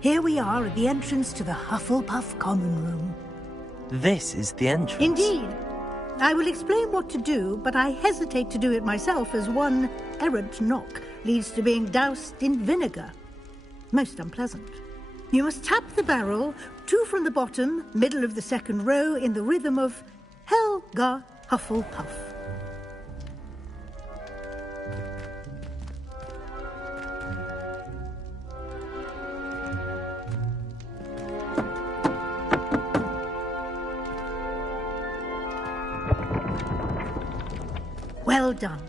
Here we are at the entrance to the Hufflepuff Common Room. This is the entrance? Indeed. I will explain what to do, but I hesitate to do it myself as one errant knock leads to being doused in vinegar. Most unpleasant. You must tap the barrel, 2 from the bottom, middle of the second row, in the rhythm of Helga Hufflepuff. Well done.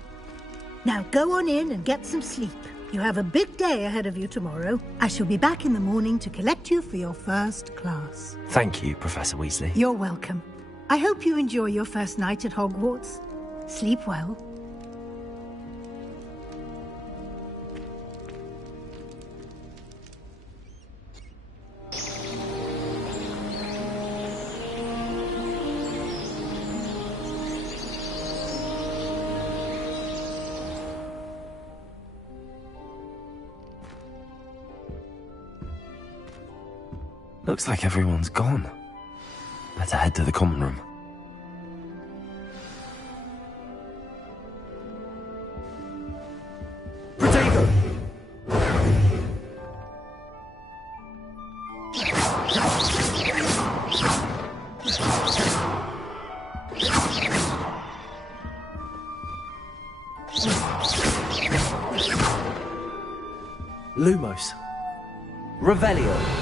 Now go on in and get some sleep. You have a big day ahead of you tomorrow. I shall be back in the morning to collect you for your first class. Thank you, Professor Weasley. You're welcome. I hope you enjoy your first night at Hogwarts. Sleep well. Looks like everyone's gone. Better head to the common room. Protego! Lumos. Revelio.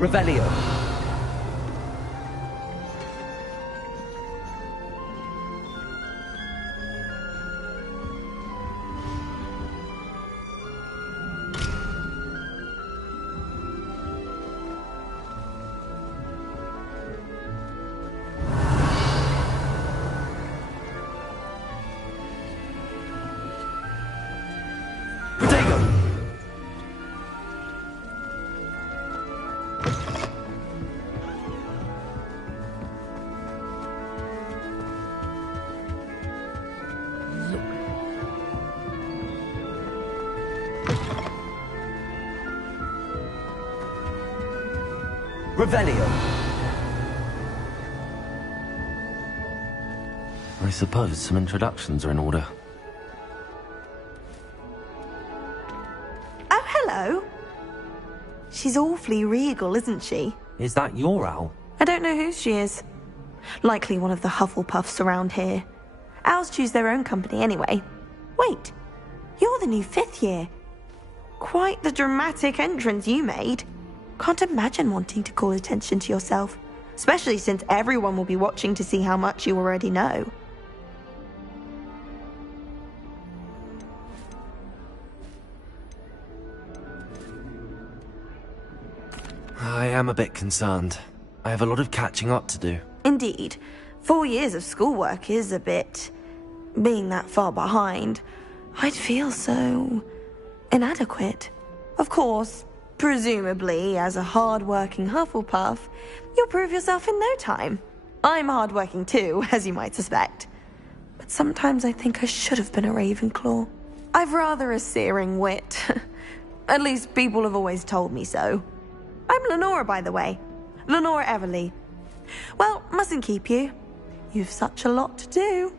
Revelio. Revelio. I suppose some introductions are in order. Oh, hello. She's awfully regal, isn't she? Is that your owl? I don't know who she is. Likely one of the Hufflepuffs around here. Owls choose their own company anyway. Wait, you're the new 5th year. Quite the dramatic entrance you made. Can't imagine wanting to call attention to yourself, especially since everyone will be watching to see how much you already know. I am a bit concerned. I have a lot of catching up to do. Indeed. 4 years of schoolwork is a bit... being that far behind, I'd feel so... inadequate. Of course, presumably, as a hard-working Hufflepuff, you'll prove yourself in no time. I'm hard-working too, as you might suspect. but sometimes I think I should have been a Ravenclaw. I've rather a searing wit. At least people have always told me so. I'm Lenora, by the way. Lenora Everly. Well, mustn't keep you. You've such a lot to do.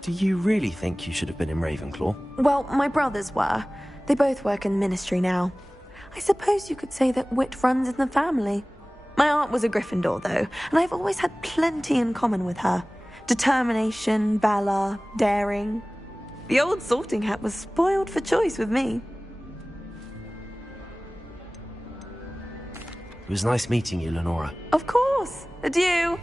Do you really think you should have been in Ravenclaw? Well, my brothers were. They both work in the ministry now. I suppose you could say that wit runs in the family. My aunt was a Gryffindor, though, and I've always had plenty in common with her. Determination, valor, daring. The old sorting hat was spoiled for choice with me. It was nice meeting you, Lenora. Of course. Adieu.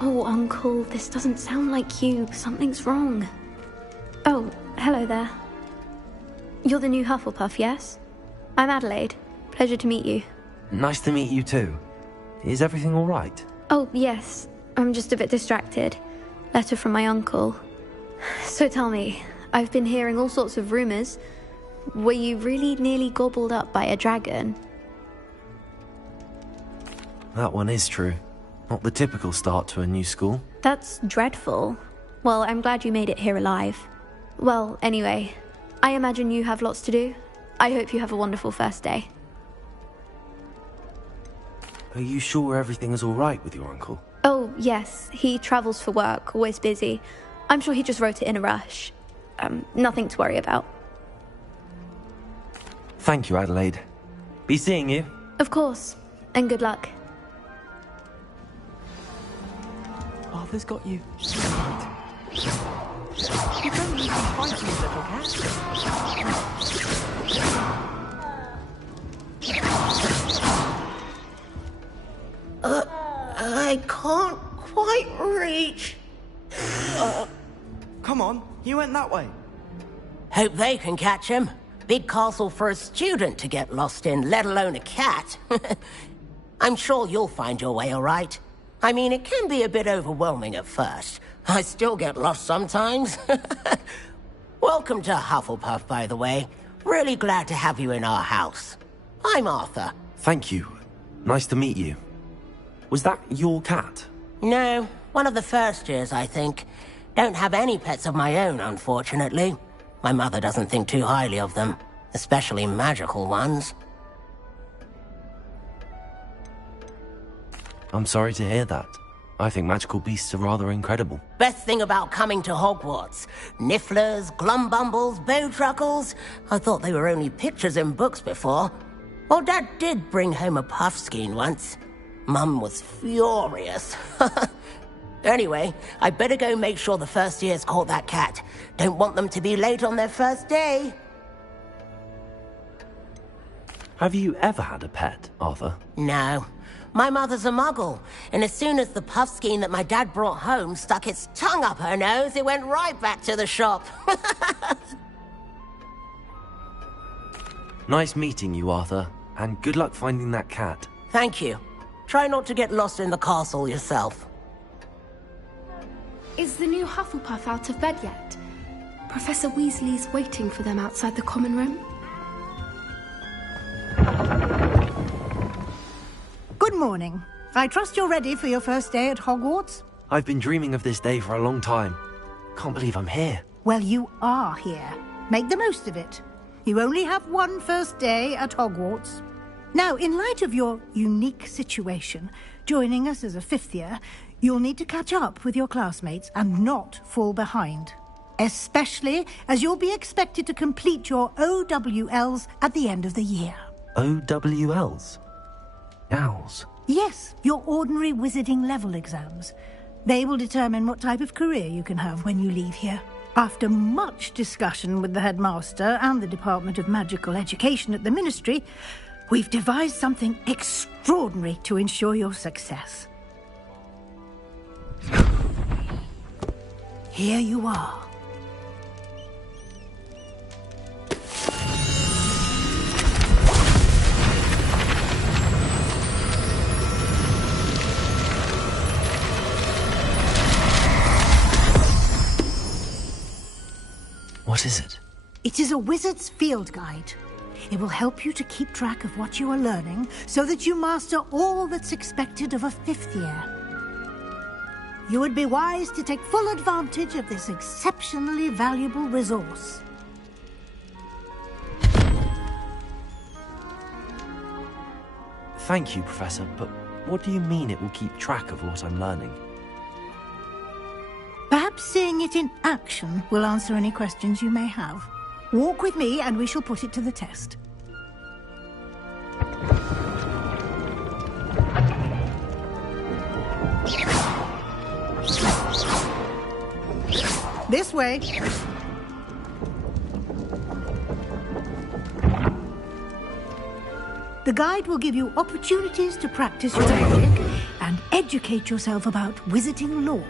Oh, Uncle, this doesn't sound like you. Something's wrong. Oh, hello there. You're the new Hufflepuff, yes? I'm Adelaide. Pleasure to meet you. Nice to meet you too. Is everything all right? Oh, yes. I'm just a bit distracted. Letter from my uncle. So tell me, I've been hearing all sorts of rumors. Were you really nearly gobbled up by a dragon? That one is true. Not the typical start to a new school. That's dreadful. Well, I'm glad you made it here alive. Well, anyway, I imagine you have lots to do. I hope you have a wonderful first day. Are you sure everything is all right with your uncle? Oh, yes. He travels for work, always busy. I'm sure he just wrote it in a rush. Nothing to worry about. Thank you, Adelaide. Be seeing you. Of course. And good luck. Arthur's got you. You don't need to fight him, little cat. I can't quite reach. Come on, you went that way. Hope they can catch him. Big castle for a student to get lost in, let alone a cat. I'm sure you'll find your way all right. I mean, it can be a bit overwhelming at first. I still get lost sometimes. Welcome to Hufflepuff, by the way. Really glad to have you in our house. I'm Arthur. Thank you. Nice to meet you. Was that your cat? No, one of the first years, I think. Don't have any pets of my own, unfortunately. My mother doesn't think too highly of them, especially magical ones. I'm sorry to hear that. I think magical beasts are rather incredible. Best thing about coming to Hogwarts. Nifflers, glumbumbles, bowtruckles. I thought they were only pictures in books before. Well, Dad did bring home a puffskein once. Mum was furious. Anyway, I better go make sure the first years caught that cat. Don't want them to be late on their first day. Have you ever had a pet, Arthur? No. My mother's a muggle, and as soon as the puffskein that my dad brought home stuck its tongue up her nose, it went right back to the shop. Nice meeting you, Arthur, and good luck finding that cat. Thank you. Try not to get lost in the castle yourself. Is the new Hufflepuff out of bed yet? Professor Weasley's waiting for them outside the common room. Good morning. I trust you're ready for your first day at Hogwarts? I've been dreaming of this day for a long time. Can't believe I'm here. Well, you are here. Make the most of it. You only have one first day at Hogwarts. Now, in light of your unique situation, joining us as a fifth year, you'll need to catch up with your classmates and not fall behind. especially as you'll be expected to complete your OWLs at the end of the year. OWLs? Owls? Yes, your ordinary wizarding level exams. They will determine what type of career you can have when you leave here. After much discussion with the headmaster and the Department of Magical Education at the Ministry, we've devised something extraordinary to ensure your success. Here you are. What is it? It is a wizard's field guide. It will help you to keep track of what you are learning so that you master all that's expected of a 5th year. You would be wise to take full advantage of this exceptionally valuable resource. Thank you, Professor, but what do you mean it will keep track of what I'm learning? Perhaps seeing it in action will answer any questions you may have. Walk with me and we shall put it to the test. This way. The guide will give you opportunities to practice your magic and educate yourself about wizarding lore.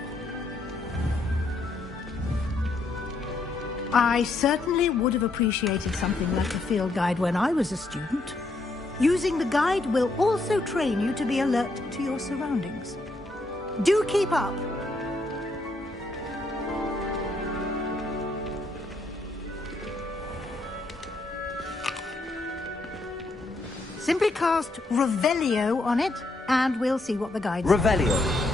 I certainly would have appreciated something like a field guide when I was a student. Using the guide will also train you to be alert to your surroundings. Do keep up! Simply cast Revelio on it, and we'll see what the guide says. Revelio.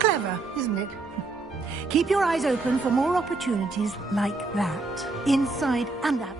Clever, isn't it? Keep your eyes open for more opportunities like that, inside and out.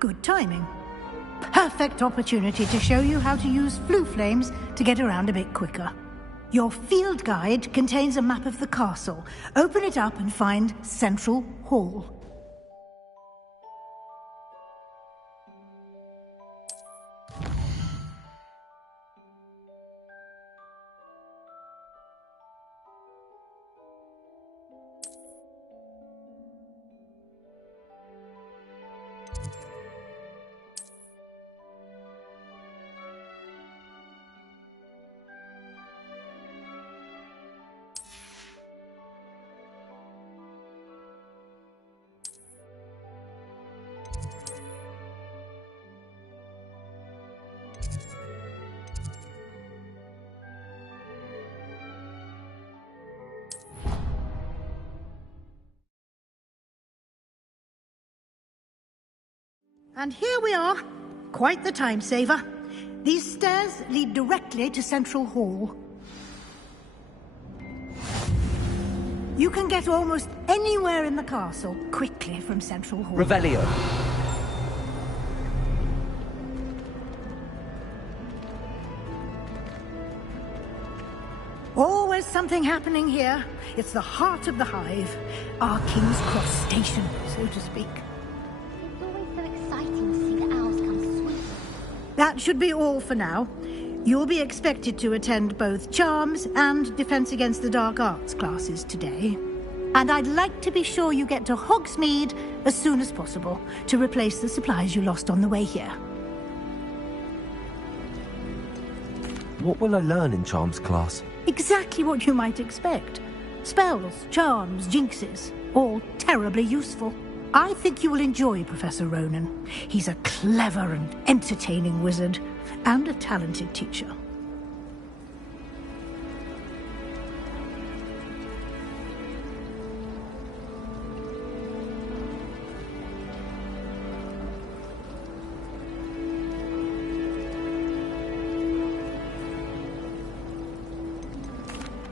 good timing. Perfect opportunity to show you how to use flue flames to get around a bit quicker. Your field guide contains a map of the castle. Open it up and find Central Hall. And here we are. Quite the time saver. These stairs lead directly to Central Hall. You can get almost anywhere in the castle quickly from Central Hall. Revelio. Always something happening here. It's the heart of the hive. Our King's Cross station, so to speak. That should be all for now. You'll be expected to attend both Charms and Defense Against the Dark Arts classes today. And I'd like to be sure you get to Hogsmeade as soon as possible to replace the supplies you lost on the way here. What will I learn in Charms class? Exactly what you might expect. Spells, charms, jinxes, all terribly useful. I think you will enjoy Professor Ronan. He's a clever and entertaining wizard, and a talented teacher.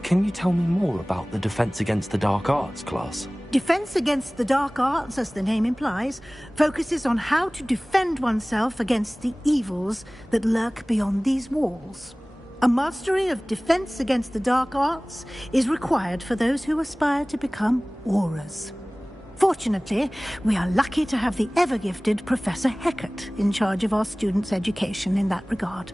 Can you tell me more about the Defense Against the Dark Arts class? Defense Against the Dark Arts, as the name implies, focuses on how to defend oneself against the evils that lurk beyond these walls. A mastery of Defense Against the Dark Arts is required for those who aspire to become Aurors. Fortunately, we are lucky to have the ever-gifted Professor Hecat in charge of our students' education in that regard.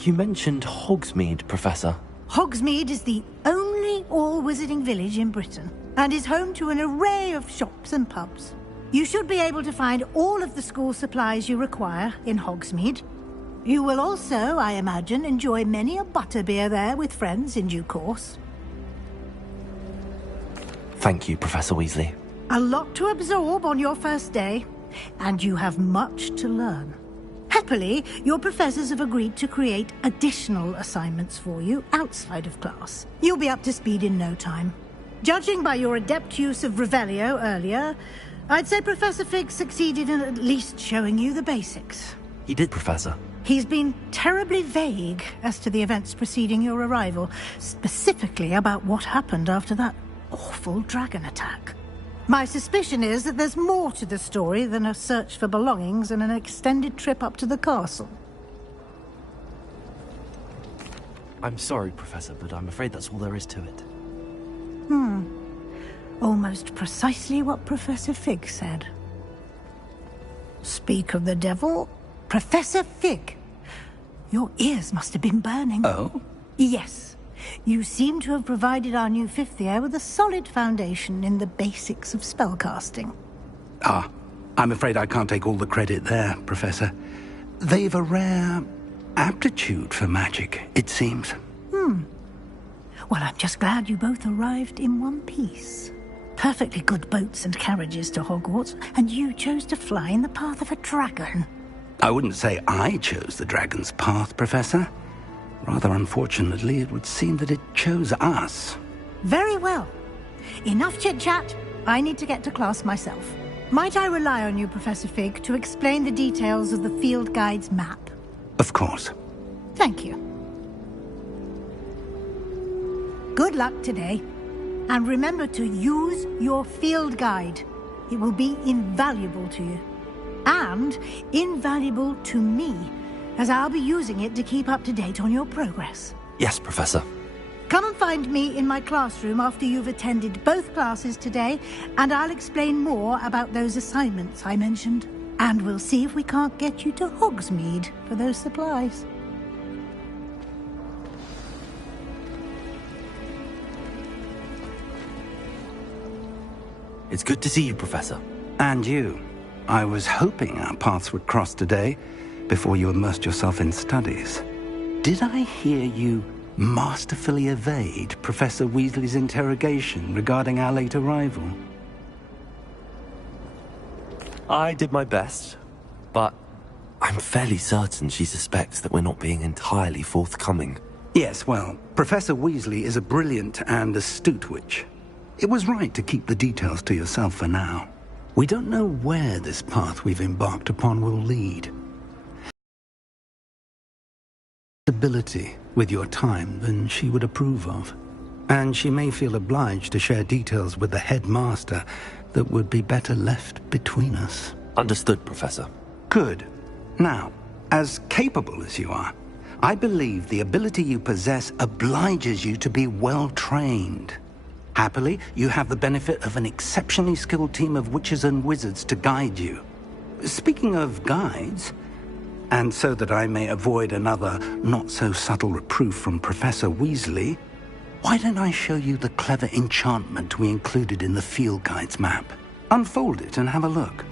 You mentioned Hogsmeade, Professor. Hogsmeade is the only all-wizarding village in Britain, and is home to an array of shops and pubs. You should be able to find all of the school supplies you require in Hogsmeade. You will also, I imagine, enjoy many a butterbeer there with friends in due course. Thank you, Professor Weasley. A lot to absorb on your first day, and you have much to learn. Happily, your professors have agreed to create additional assignments for you outside of class. You'll be up to speed in no time. Judging by your adept use of Revelio earlier, I'd say Professor Fig succeeded in at least showing you the basics. He did, Professor. He's been terribly vague as to the events preceding your arrival, specifically about what happened after that awful dragon attack. My suspicion is that there's more to the story than a search for belongings and an extended trip up to the castle. I'm sorry, Professor, but I'm afraid that's all there is to it. Almost precisely what Professor Fig said. Speak of the devil, Professor Fig. Your ears must have been burning. Oh? Yes. You seem to have provided our new fifth year with a solid foundation in the basics of spellcasting. Ah, I'm afraid I can't take all the credit there, Professor. They've a rare aptitude for magic, it seems. Well, I'm just glad you both arrived in one piece. Perfectly good boats and carriages to Hogwarts, and you chose to fly in the path of a dragon. I wouldn't say I chose the dragon's path, Professor. Rather unfortunately, it would seem that it chose us. Very well. Enough chit-chat. I need to get to class myself. Might I rely on you, Professor Fig, to explain the details of the field guide's map? Of course. Thank you. Good luck today. And remember to use your field guide. It will be invaluable to you. And invaluable to me, as I'll be using it to keep up to date on your progress. Yes, Professor. Come and find me in my classroom after you've attended both classes today, and I'll explain more about those assignments I mentioned. And we'll see if we can't get you to Hogsmeade for those supplies. It's good to see you, Professor. And you. I was hoping our paths would cross today, before you immersed yourself in studies. Did I hear you masterfully evade Professor Weasley's interrogation regarding our late arrival? I did my best, but I'm fairly certain she suspects that we're not being entirely forthcoming. Yes, well, Professor Weasley is a brilliant and astute witch. It was right to keep the details to yourself for now. We don't know where this path we've embarked upon will lead. Ability with your time than she would approve of. And she may feel obliged to share details with the headmaster that would be better left between us. Understood, Professor. Good. Now, as capable as you are, I believe the ability you possess obliges you to be well trained. Happily, you have the benefit of an exceptionally skilled team of witches and wizards to guide you. Speaking of guides, and so that I may avoid another not-so-subtle reproof from Professor Weasley, why don't I show you the clever enchantment we included in the field guide's map? Unfold it and have a look.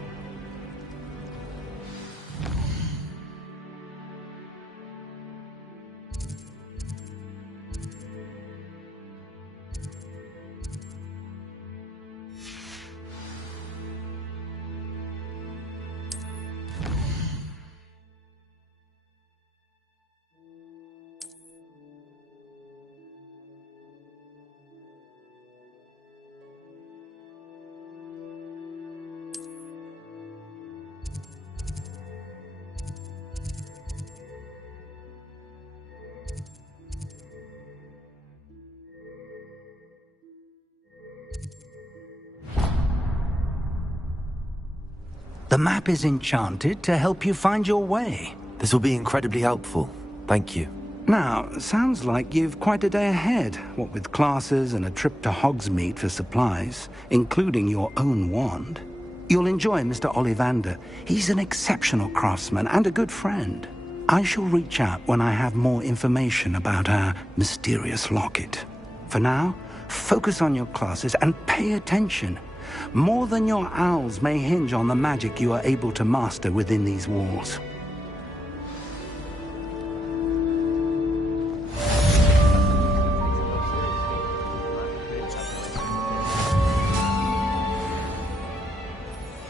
The map is enchanted to help you find your way. This will be incredibly helpful. Thank you. Now, sounds like you've quite a day ahead, what with classes and a trip to Hogsmeade for supplies, including your own wand. You'll enjoy Mr. Ollivander. He's an exceptional craftsman and a good friend. I shall reach out when I have more information about our mysterious locket. For now, focus on your classes and pay attention. More than your owls may hinge on the magic you are able to master within these walls.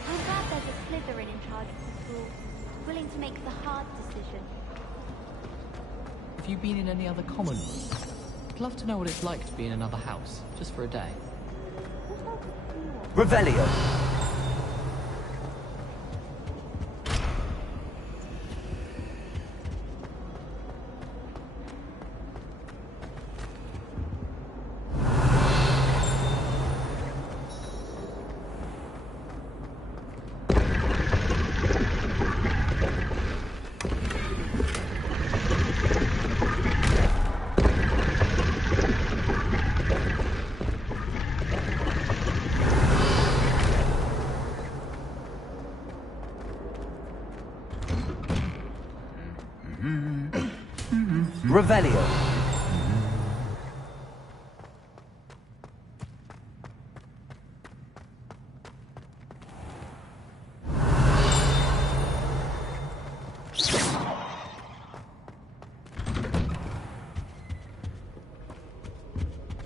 I'm glad there's a Slytherin in charge of the school, willing to make the hard decision. Have you been in any other common rooms? I'd love to know what it's like to be in another house, just for a day. Revelio. Revelio.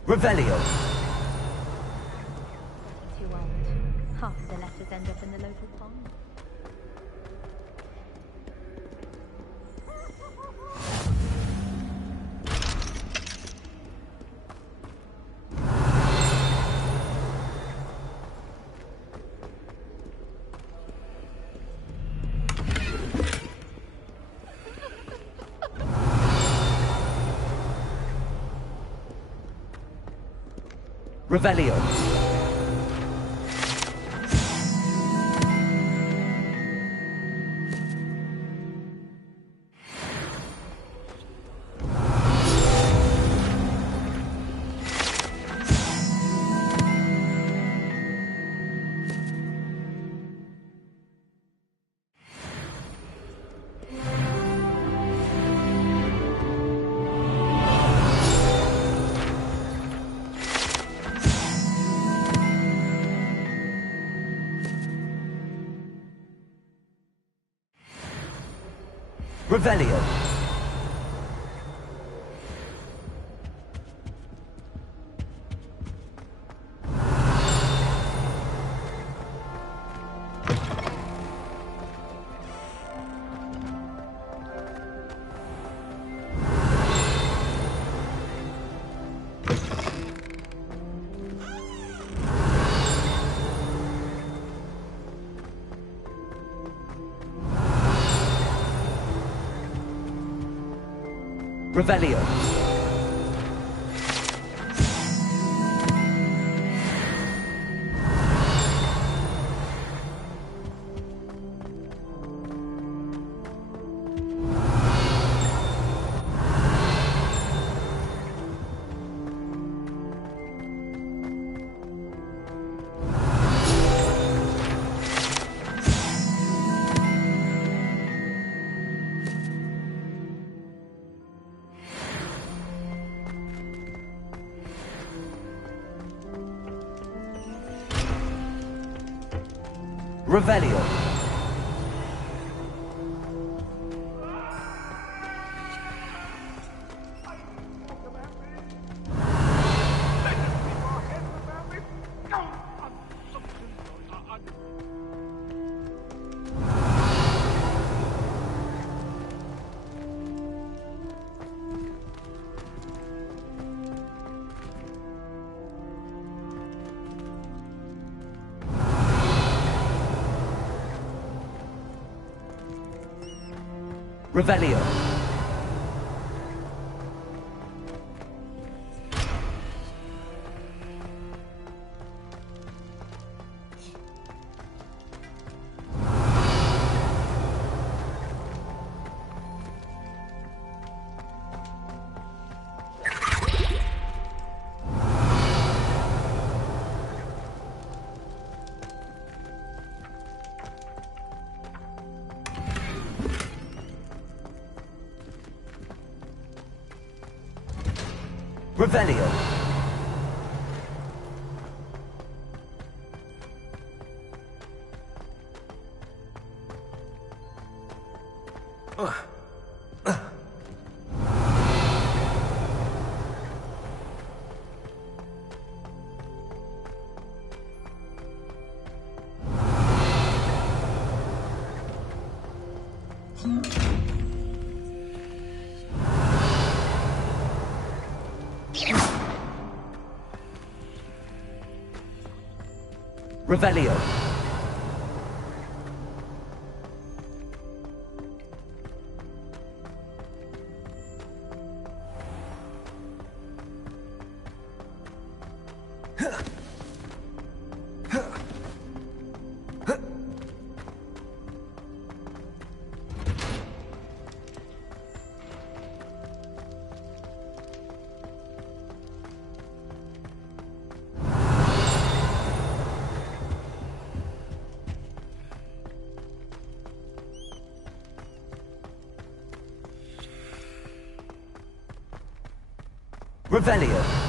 Revelio. Too old. Half of the letters end up in the local pond. Revelio. Revelio. Revelio. Revelio. Revelio. Revelio. Revelio. Revelio.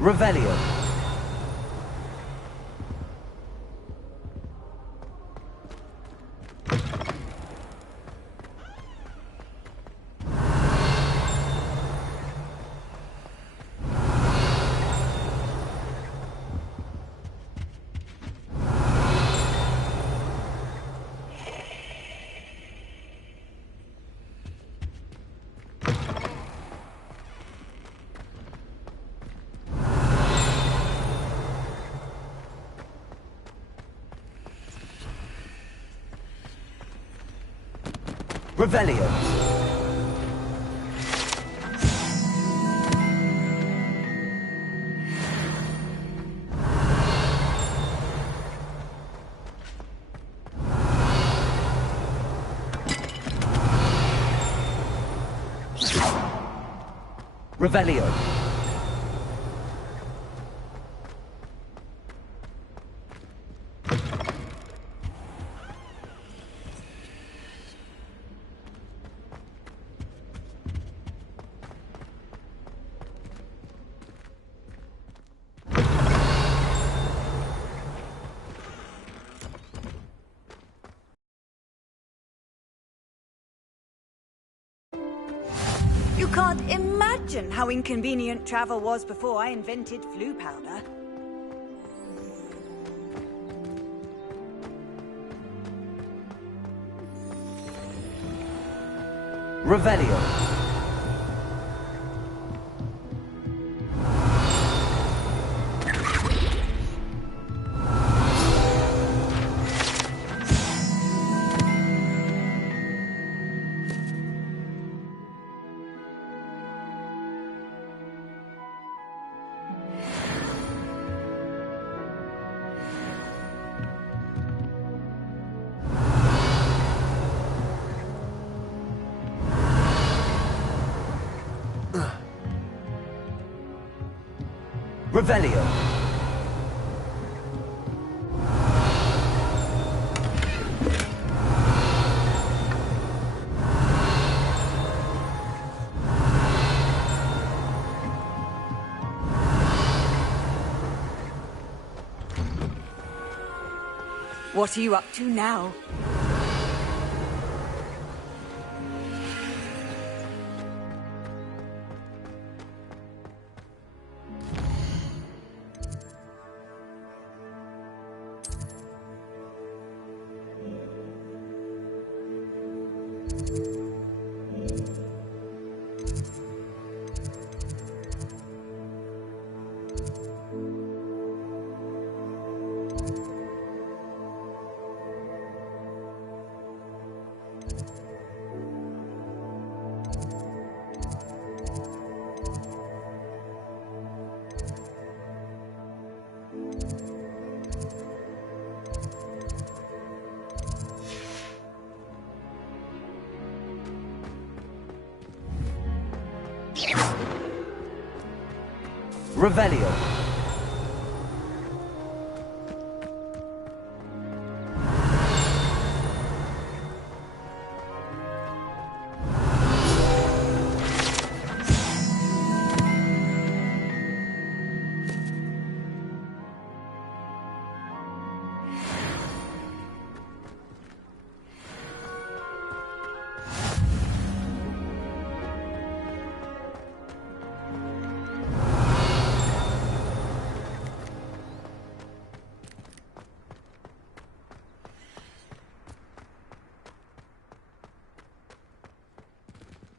Revelio. Revelio. Revelio. You can't imagine how inconvenient travel was before I invented flu powder. Revelio. Revelio. What are you up to now? Revelio.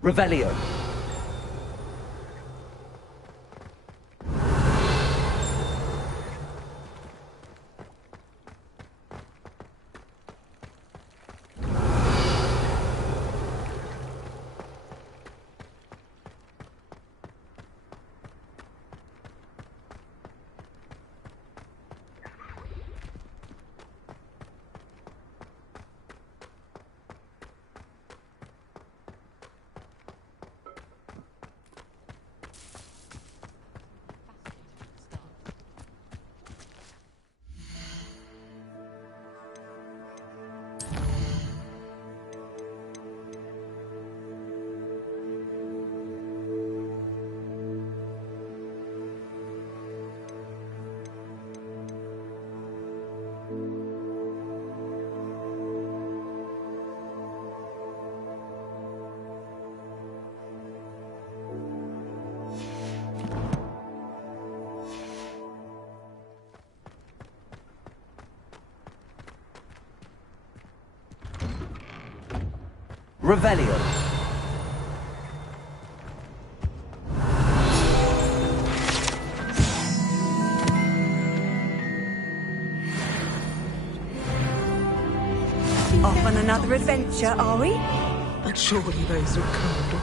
Revelio. Revelio. Off on another adventure, are we? And surely those were kind.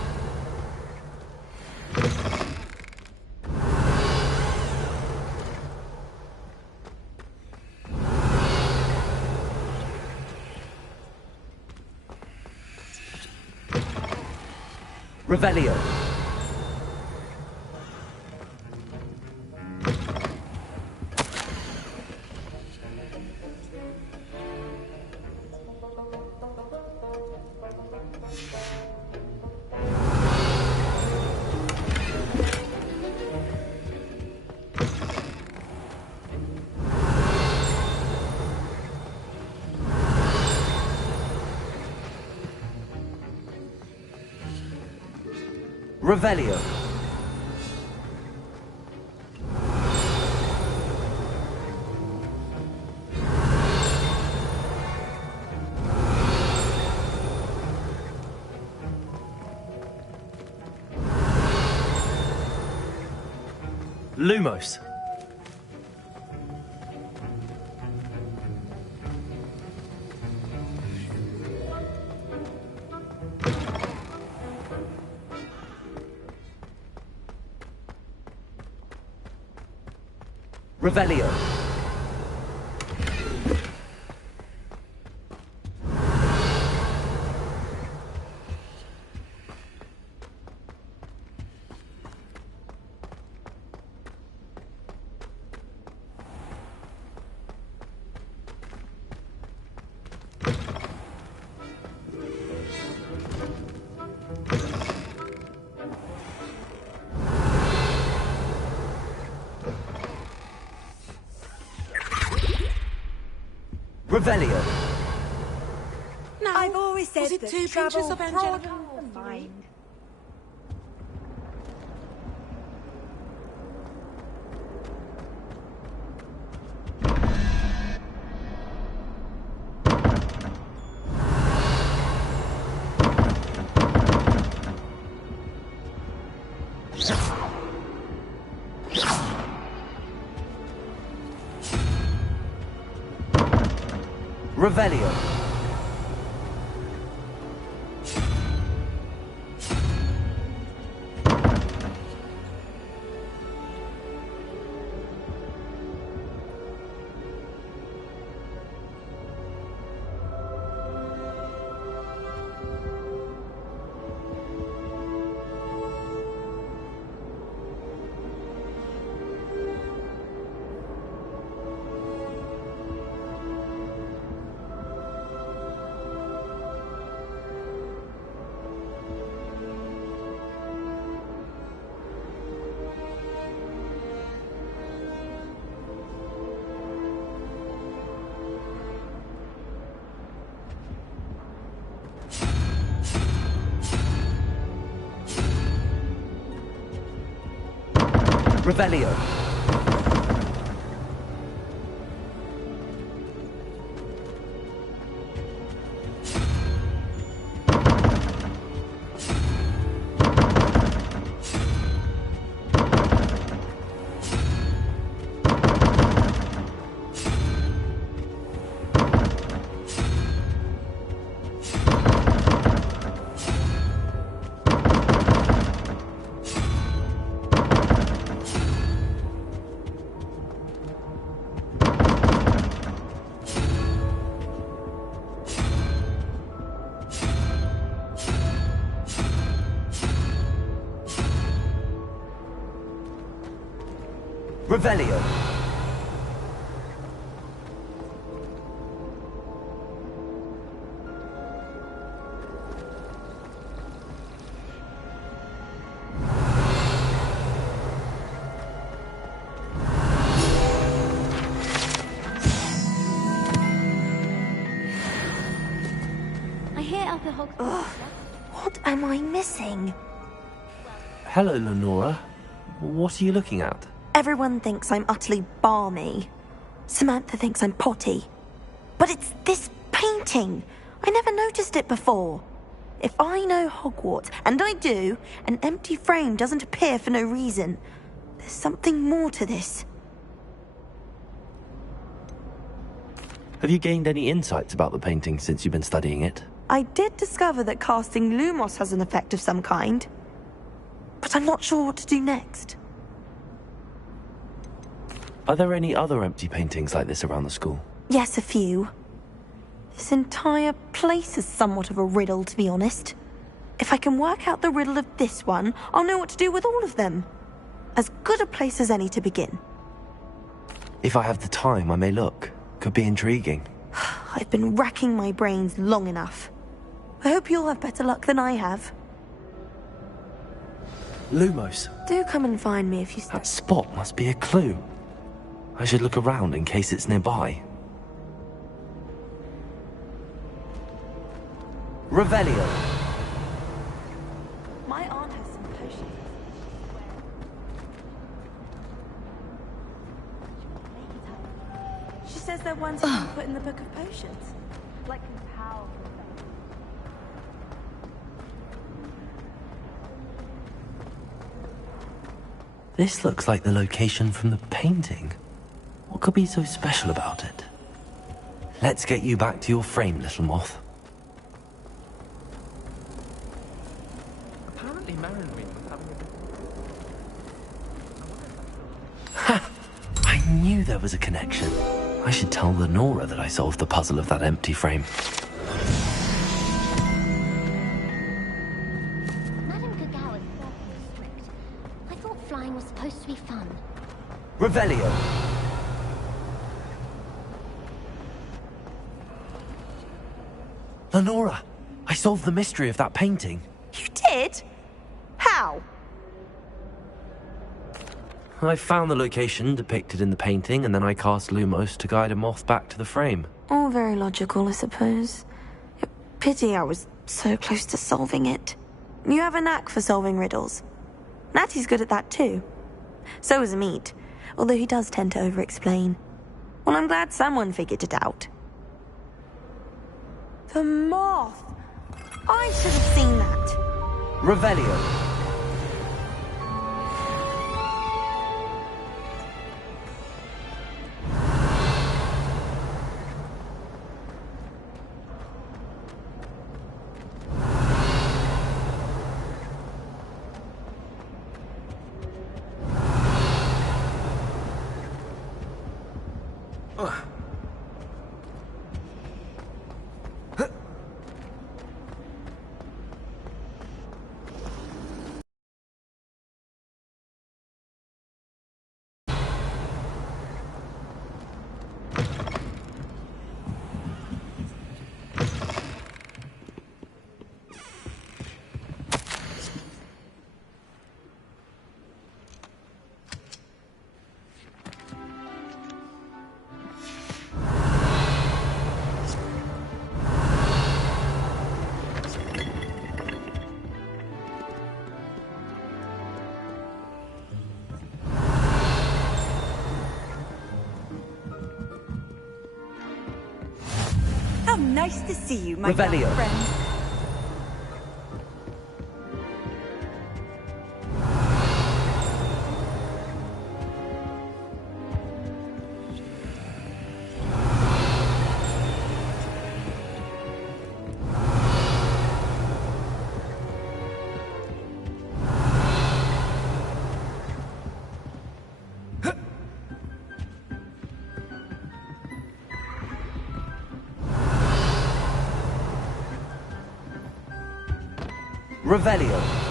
Revelio. Revelio. Lumos. Revelio. Revelio. No, I've always said was it that 2 travel pinches of Angelica? Fine. Revelio. Revelio. Revelio. I hear up at Hogwarts. What am I missing? Hello, Lenora. What are you looking at? Everyone thinks I'm utterly balmy. Samantha thinks I'm potty. But it's this painting. I never noticed it before. If I know Hogwarts, and I do, an empty frame doesn't appear for no reason. There's something more to this. Have you gained any insights about the painting since you've been studying it? I did discover that casting Lumos has an effect of some kind, but I'm not sure what to do next. Are there any other empty paintings like this around the school? Yes, a few. This entire place is somewhat of a riddle, to be honest. If I can work out the riddle of this one, I'll know what to do with all of them. As good a place as any to begin. If I have the time, I may look. Could be intriguing. I've been racking my brains long enough. I hope you'll have better luck than I have. Lumos. Do come and find me if you... That spot must be a clue. I should look around in case it's nearby. Revelio. My aunt has some potions. She says they're ones you can put in the book of potions. Like powerful. This looks like the location from the painting. What could be so special about it? Let's get you back to your frame, little moth. Apparently Marinwin was having a... Ha! I knew there was a connection. I should tell Lenora that I solved the puzzle of that empty frame. Madame Gagawa is awfully strict. I thought flying was supposed to be fun. Revelio. Lenora! I solved the mystery of that painting. You did? How? I found the location depicted in the painting, and then I cast Lumos to guide a moth back to the frame. All very logical, I suppose. Pity I was so close to solving it. You have a knack for solving riddles. Natty's good at that too. So is Amit, although he does tend to over-explain. Well, I'm glad someone figured it out. The moth! I should have seen that. Revelio. How nice to see you, my young Revelio. friend. Revelio.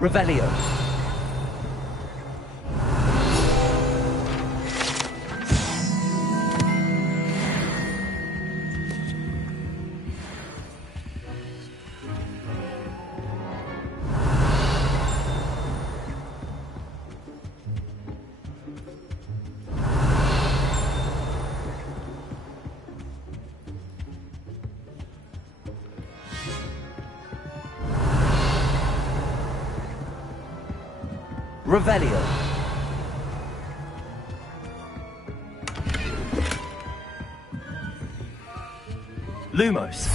Revelio. Revelio. Lumos.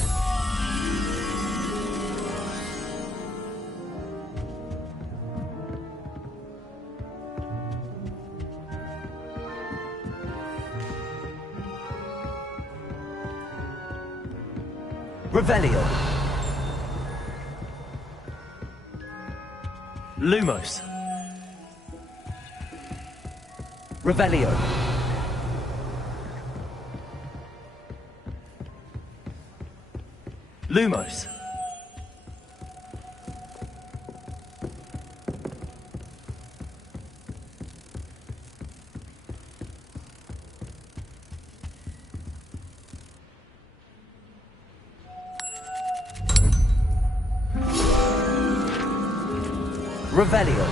Revelio. Lumos. Revelio. Lumos. Revelio.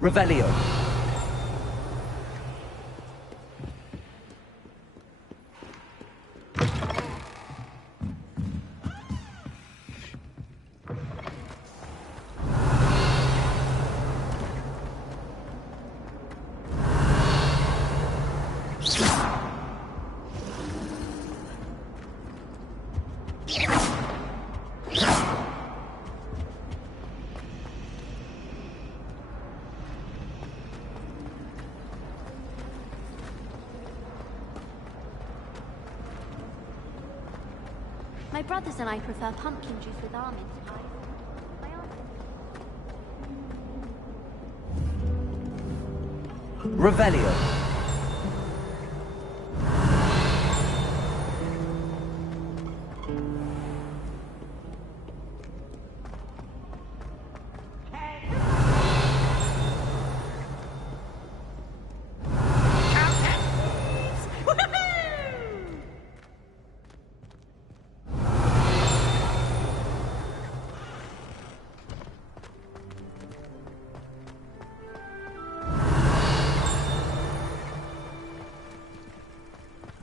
Revelio. My brothers and I prefer pumpkin juice with almond pies. My aunt... Revelio.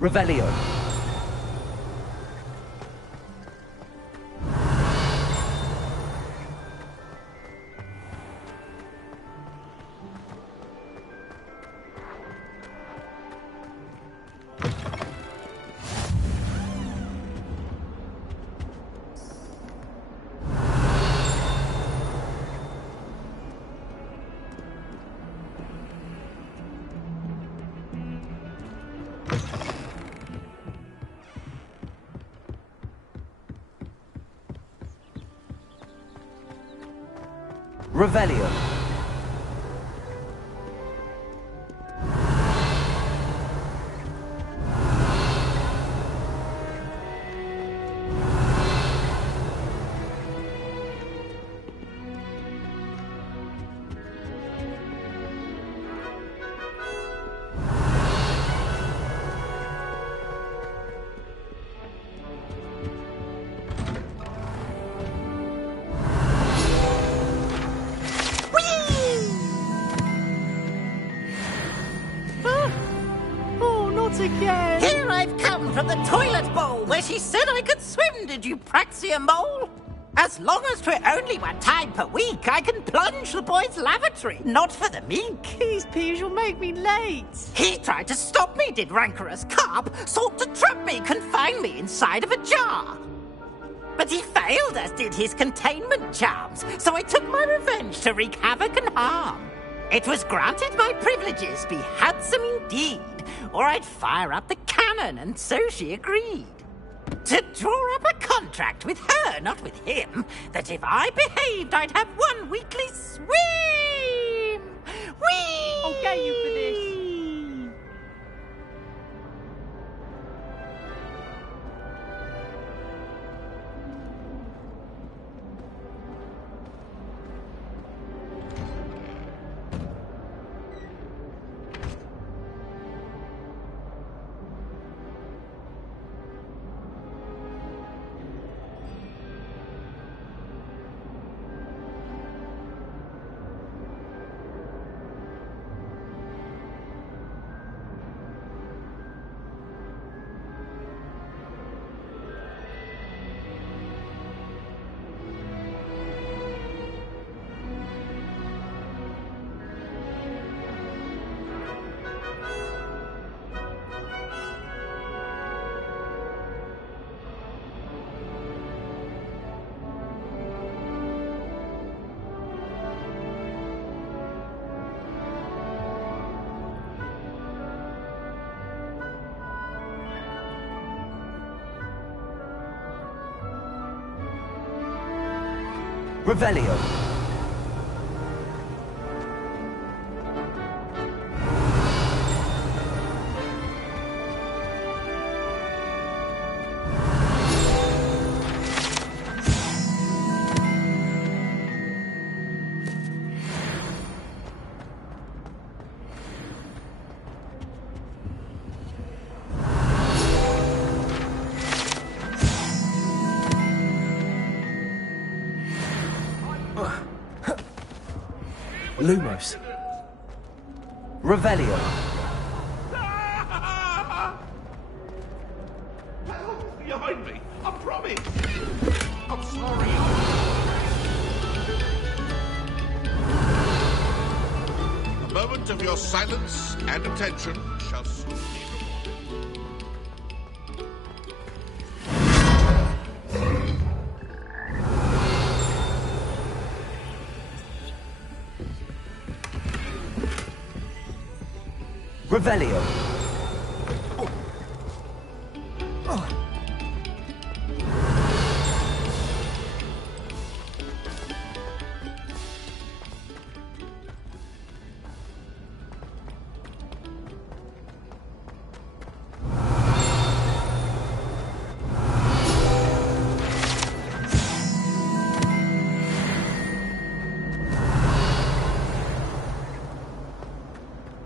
Revelio. Revelio. Again. Here I've come from the toilet bowl where she said I could swim, did you praxia mole? As long as 'twere only one time per week, I can plunge the boy's lavatory, not for the meek. These peas will make me late. He tried to stop me, did rancorous carp, sought to trap me, confine me inside of a jar. But he failed, as did his containment charms, so I took my revenge to wreak havoc and harm. It was granted my privileges be handsome indeed, or I'd fire up the cannon, and so she agreed. To draw up a contract with her, not with him, that if I behaved, I'd have one weekly swim! Whee! I'll get you for this. Revelio. Lumos. Revelio. Behind me, I promise. I'm sorry. A moment of your silence and attention shall soon be Revelio.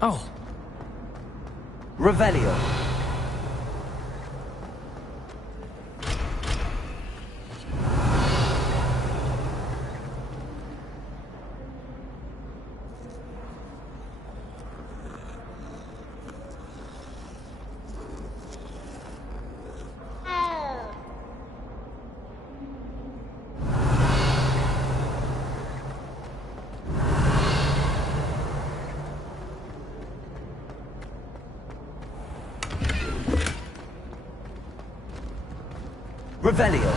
Oh, Revelio. Revelio.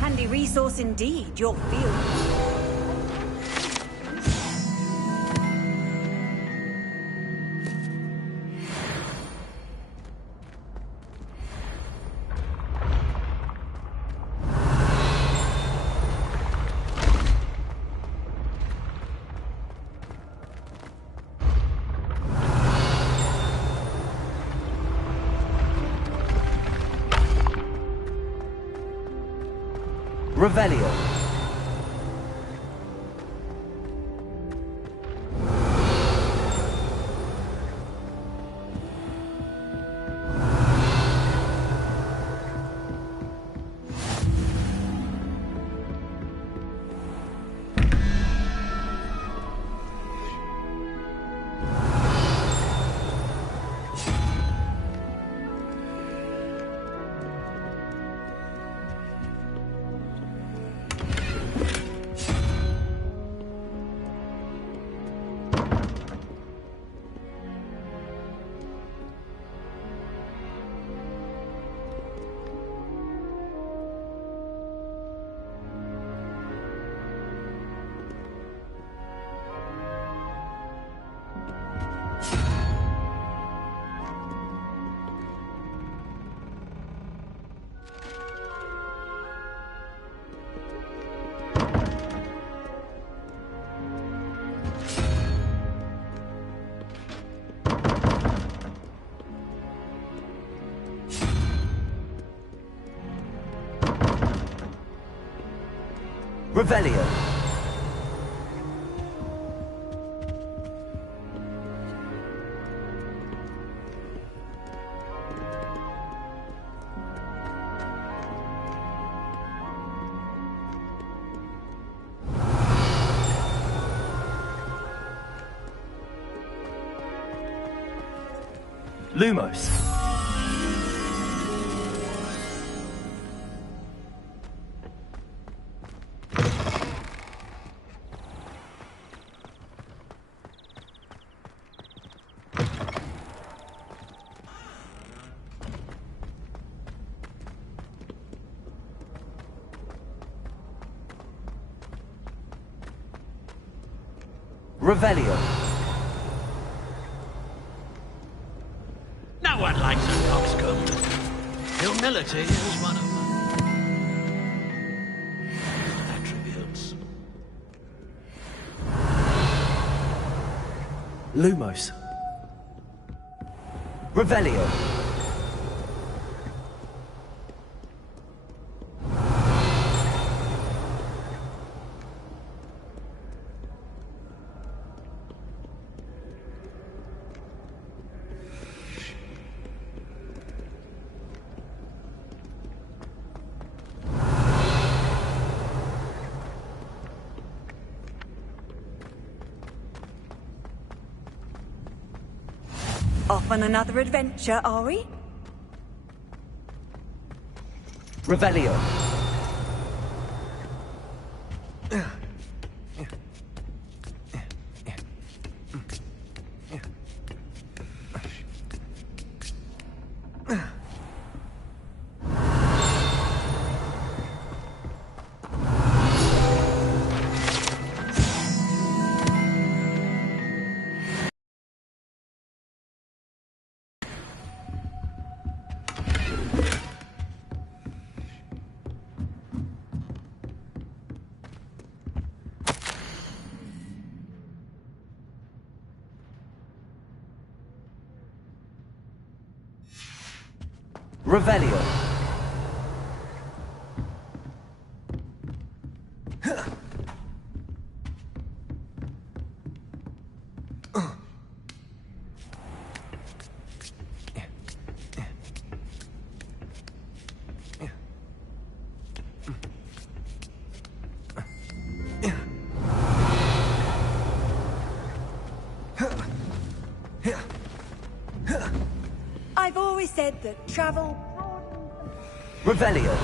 Handy resource indeed, your field. Revelio. Revelio. Lumos. Revelio. No one likes a coxcomb. Humility is one of them. Lumos. Revelio. Off on another adventure, are we? Revelio. Revelio. I've always said that travel... Revelio.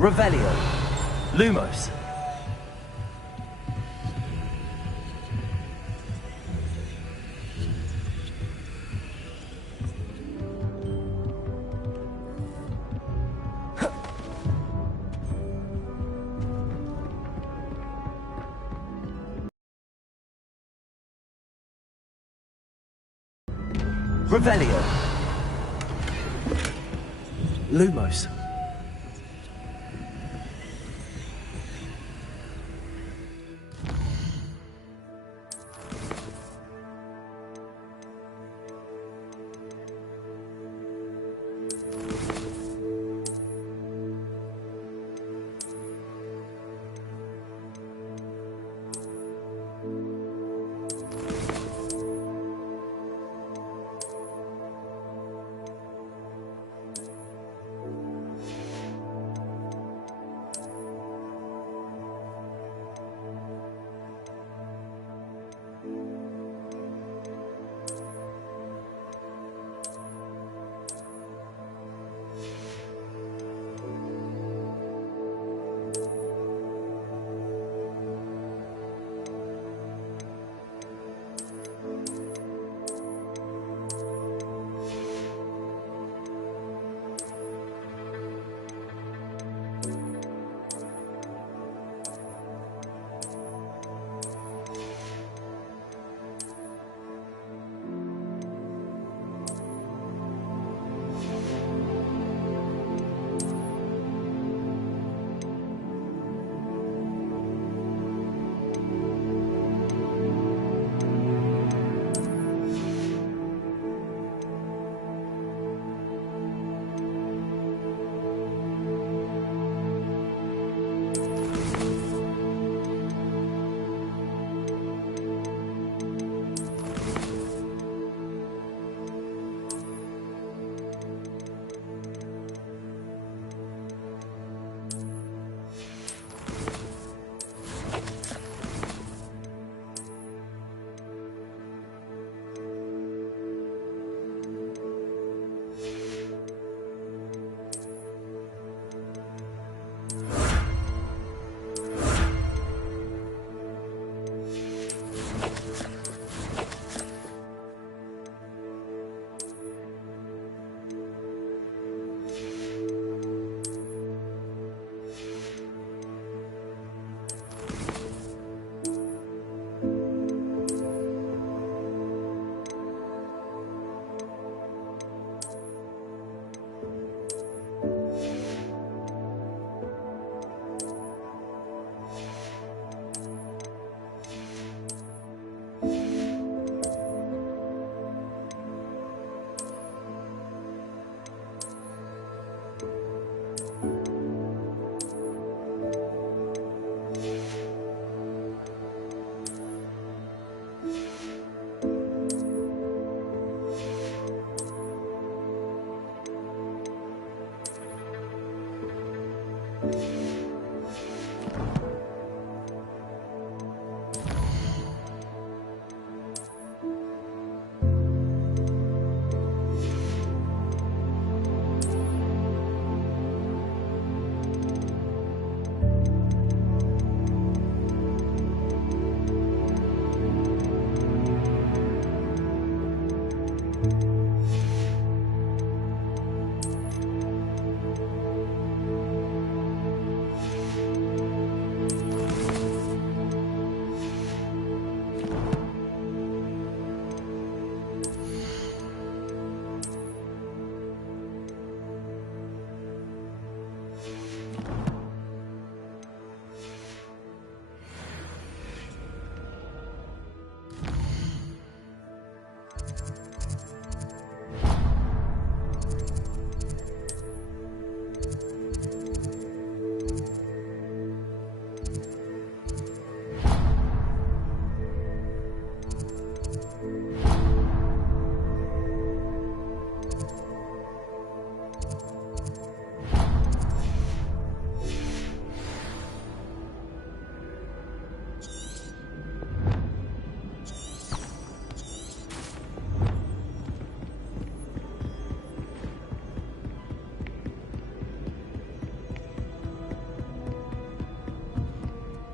Revelio. Lumos. Revelio. Lumos.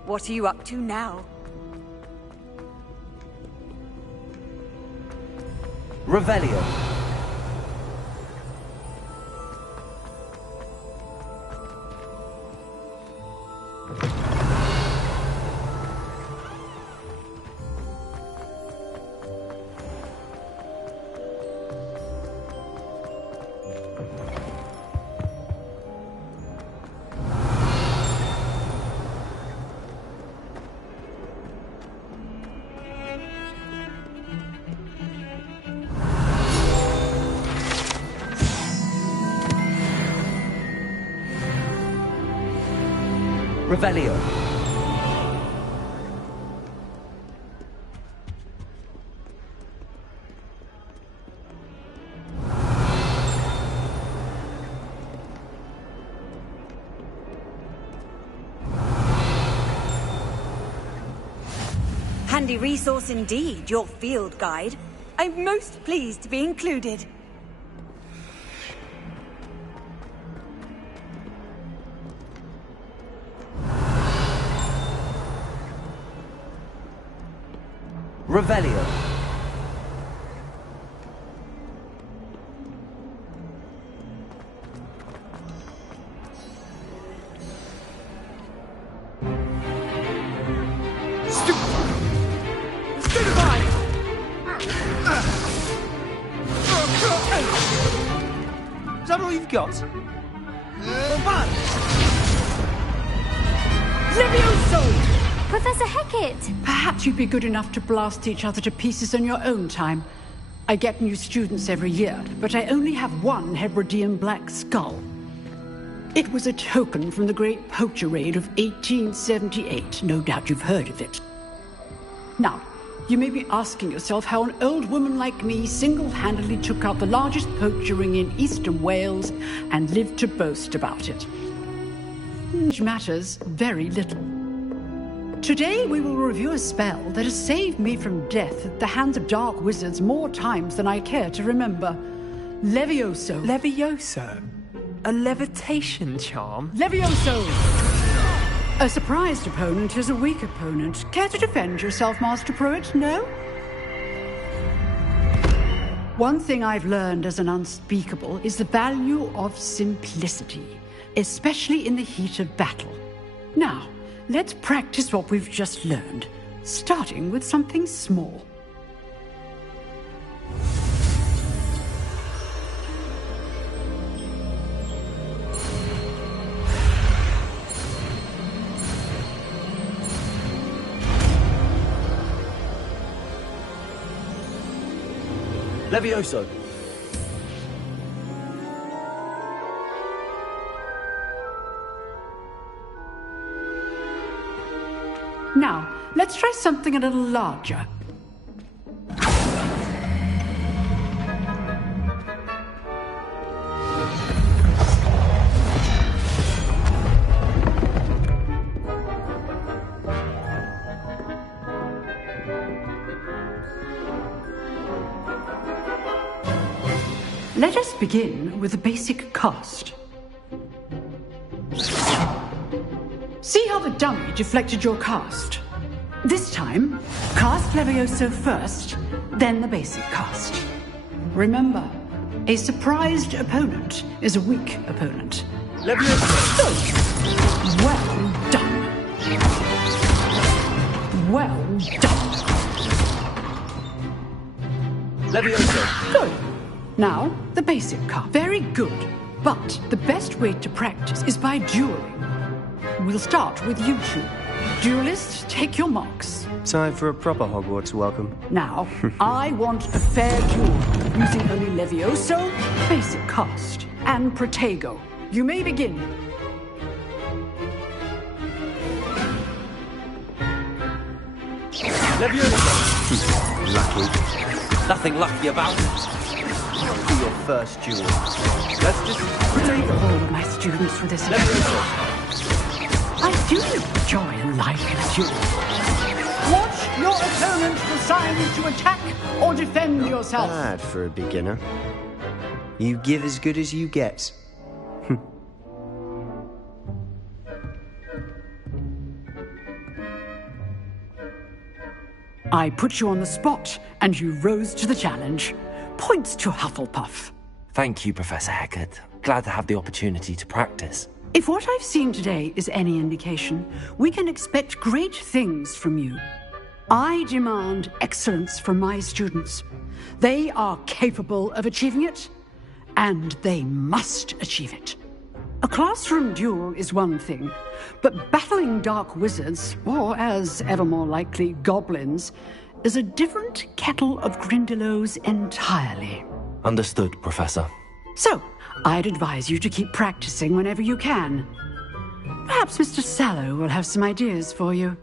What are you up to now? Revelio. Revelio. Handy resource indeed, your field guide. I'm most pleased to be included. Revelio. Is that all you've got? Levioso! Professor Hecat! Perhaps you'd be good enough to blast each other to pieces on your own time. I get new students every year, but I only have one Hebridean black skull. It was a token from the Great Poacher Raid of 1878. No doubt you've heard of it. Now, you may be asking yourself how an old woman like me single-handedly took out the largest poacher ring in eastern Wales and lived to boast about it. Which matters very little. Today we will review a spell that has saved me from death at the hands of dark wizards more times than I care to remember. Levioso. Levioso? A levitation charm? Levioso! A surprised opponent is a weak opponent. Care to defend yourself, Master Pruitt? No? One thing I've learned as an unspeakable is the value of simplicity, especially in the heat of battle. Now, let's practice what we've just learned, starting with something small. Levioso. Now, let's try something a little larger. Let us begin with a basic cast. See how the dummy deflected your cast? This time, cast Levioso first, then the basic cast. Remember, a surprised opponent is a weak opponent. Levioso! Well done. Well done. Levioso! Good. Now, the basic cast. Very good. But the best way to practice is by dueling. We'll start with you two. Duelists, take your marks. Time for a proper Hogwarts welcome. Now, I want a fair duel, using only Levioso, basic cast, and Protego. You may begin. Levioso! Lucky. Nothing lucky about it. For your first duel. Let's just... Thank all of my students for this. Levioso! I do look joy and life in a duel. Watch your opponent decide to attack or defend yourself. Bad for a beginner. You give as good as you get. I put you on the spot, and you rose to the challenge. Points to Hufflepuff. Thank you, Professor Hecat. Glad to have the opportunity to practice. If what I've seen today is any indication, we can expect great things from you. I demand excellence from my students. They are capable of achieving it, and they must achieve it. A classroom duel is one thing, but battling dark wizards, or as ever more likely, goblins, is a different kettle of Grindylows entirely. Understood, Professor. So, I'd advise you to keep practicing whenever you can. Perhaps Mr. Sallow will have some ideas for you.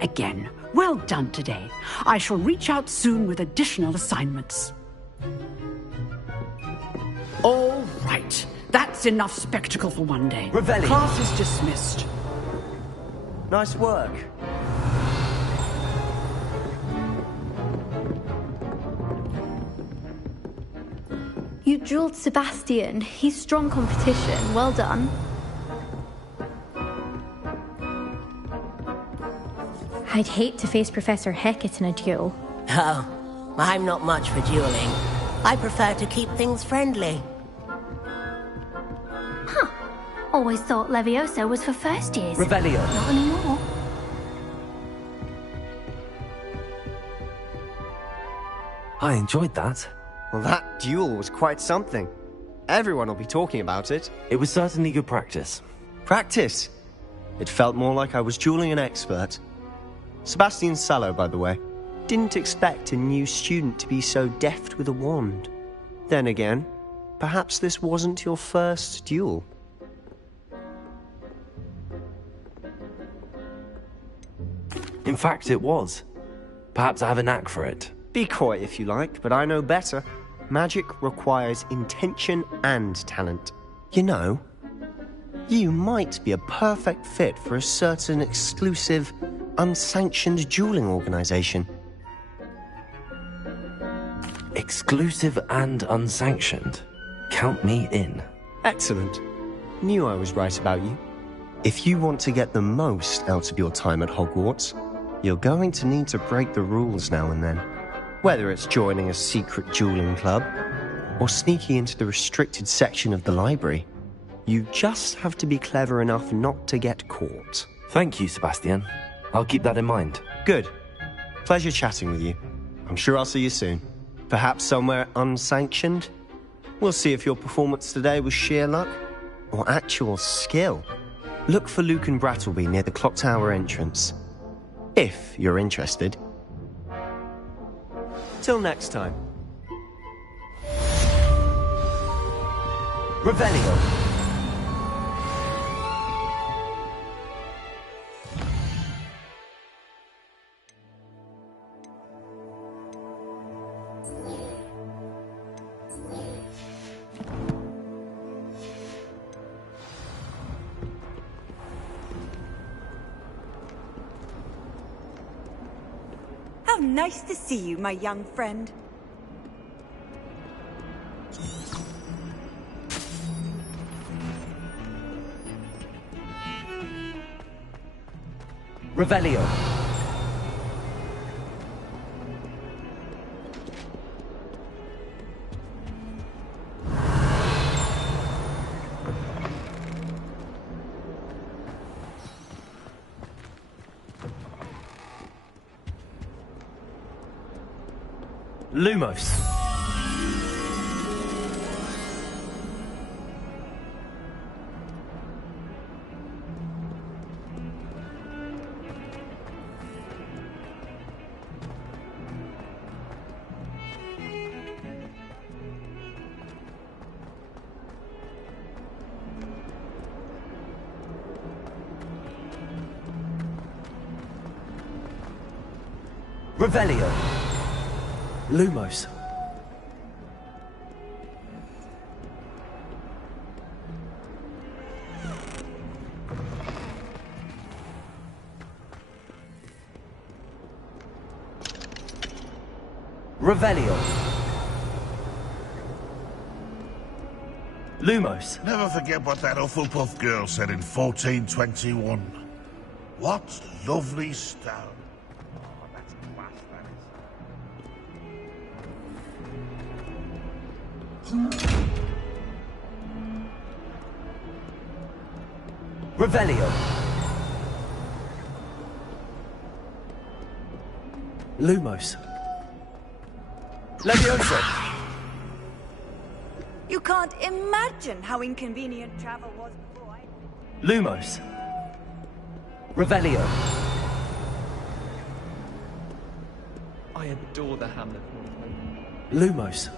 Again, well done today. I shall reach out soon with additional assignments. All right. That's enough spectacle for one day. Revelli. Class is dismissed. Nice work. You drilled Sebastian. He's strong competition. Well done. I'd hate to face Professor Hecat in a duel. Oh, I'm not much for dueling. I prefer to keep things friendly. Huh. Always thought Leviosa was for first years. Revelio. Not anymore. I enjoyed that. Well, that duel was quite something. Everyone will be talking about it. It was certainly good practice. Practice? It felt more like I was dueling an expert. Sebastian Sallow, by the way. Didn't expect a new student to be so deft with a wand. Then again, perhaps this wasn't your first duel. In fact, it was. Perhaps I have a knack for it. Be coy if you like, but I know better. Magic requires intention and talent. You know, you might be a perfect fit for a certain exclusive, unsanctioned dueling organization. Exclusive and unsanctioned? Count me in. Excellent. Knew I was right about you. If you want to get the most out of your time at Hogwarts, you're going to need to break the rules now and then. Whether it's joining a secret dueling club, or sneaking into the restricted section of the library, you just have to be clever enough not to get caught. Thank you, Sebastian. I'll keep that in mind. Good. Pleasure chatting with you. I'm sure I'll see you soon. Perhaps somewhere unsanctioned? We'll see if your performance today was sheer luck, or actual skill. Look for Luke and Brattleby near the clock tower entrance. If you're interested. Till next time. Revelio. How nice to see you, my young friend. Revelio. Lumos. Revelio. Lumos. Revelio. Lumos. Never forget what that Hufflepuff girl said in 1421. What lovely stone. Oh, that's class, that is. Revelio. Lumos. Levioso. You can't imagine how inconvenient travel was before I... Lumos. Revelio. I adore the Hamlet movement. Lumos.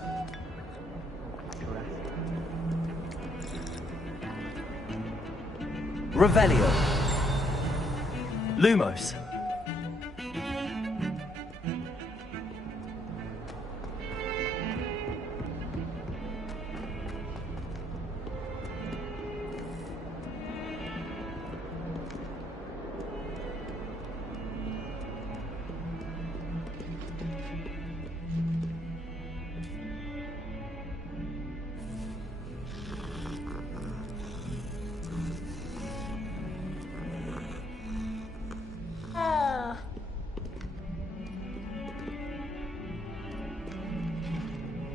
Revelio. Lumos.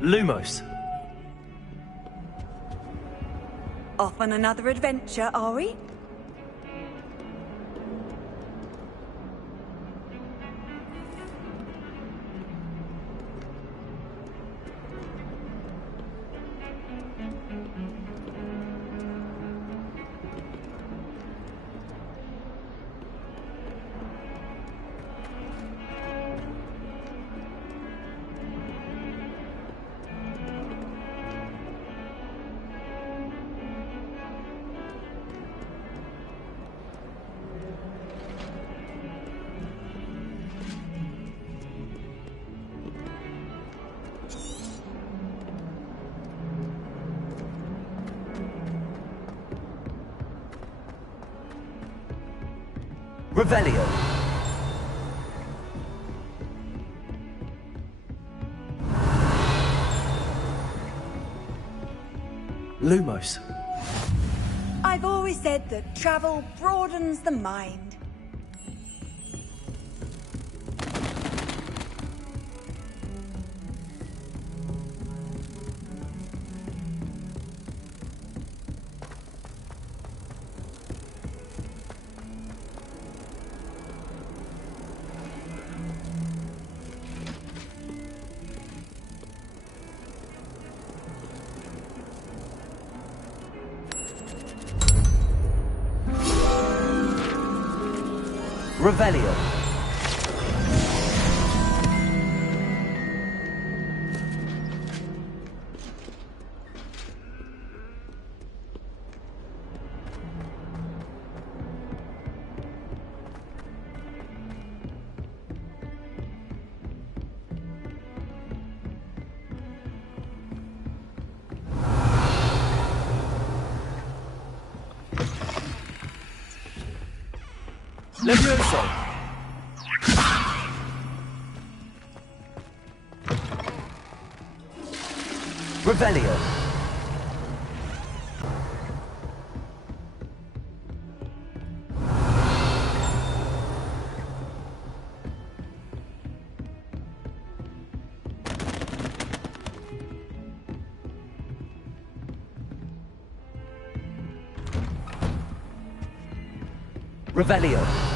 Lumos. Off on another adventure, are we? Revelio. Lumos. I've always said that travel broadens the mind. Revelio. Levioso. Revelio. Revelio.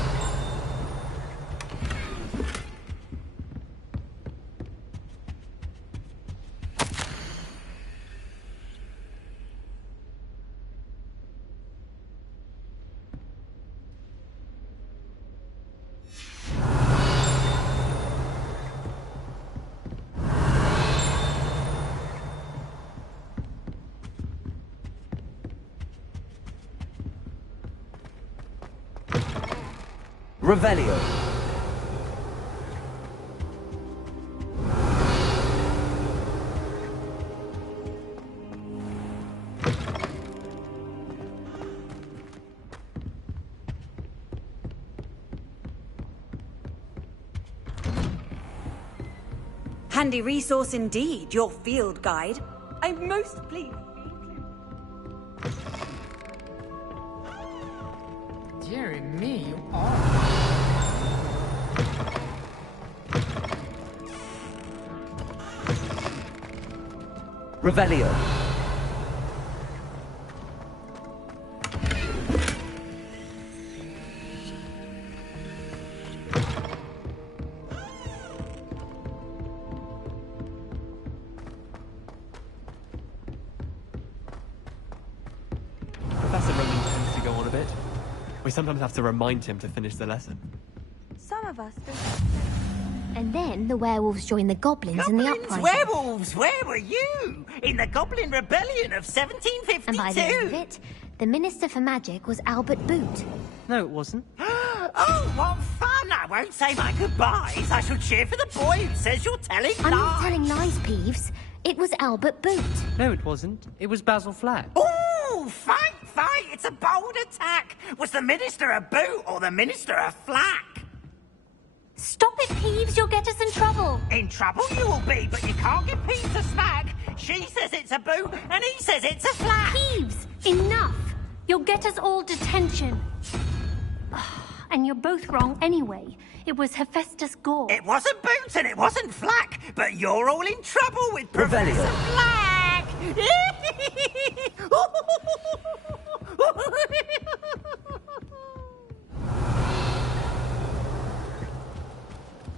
Revelio. Handy resource indeed, your field guide. I'm most pleased. Dear me, you are. Revelio. Professor Roman tends to go on a bit. We sometimes have to remind him to finish the lesson. Some of us don't. And then the werewolves joined the goblins in the Goblins, uprising. werewolves, where were you? In the Goblin Rebellion of 1752. And by the end of it, the Minister for Magic was Albert Boot. No, it wasn't. Oh, what fun! I won't say my goodbyes. I shall cheer for the boy who says you're telling I'm lies. not telling lies, Peeves. It was Albert Boot. No, it wasn't. It was Basil Flack. Ooh, fight! It's a bold attack. Was the Minister a boot or the Minister a flack? Stop it, Peeves. You'll get us in trouble. In trouble you will be, but you can't give Peeves a smack. She says it's a boot, and he says it's a flack. Peeves, enough. You'll get us all detention. And you're both wrong anyway. It was Hephaestus Gore. It wasn't boot and it wasn't flack, but you're all in trouble with Professor Flack.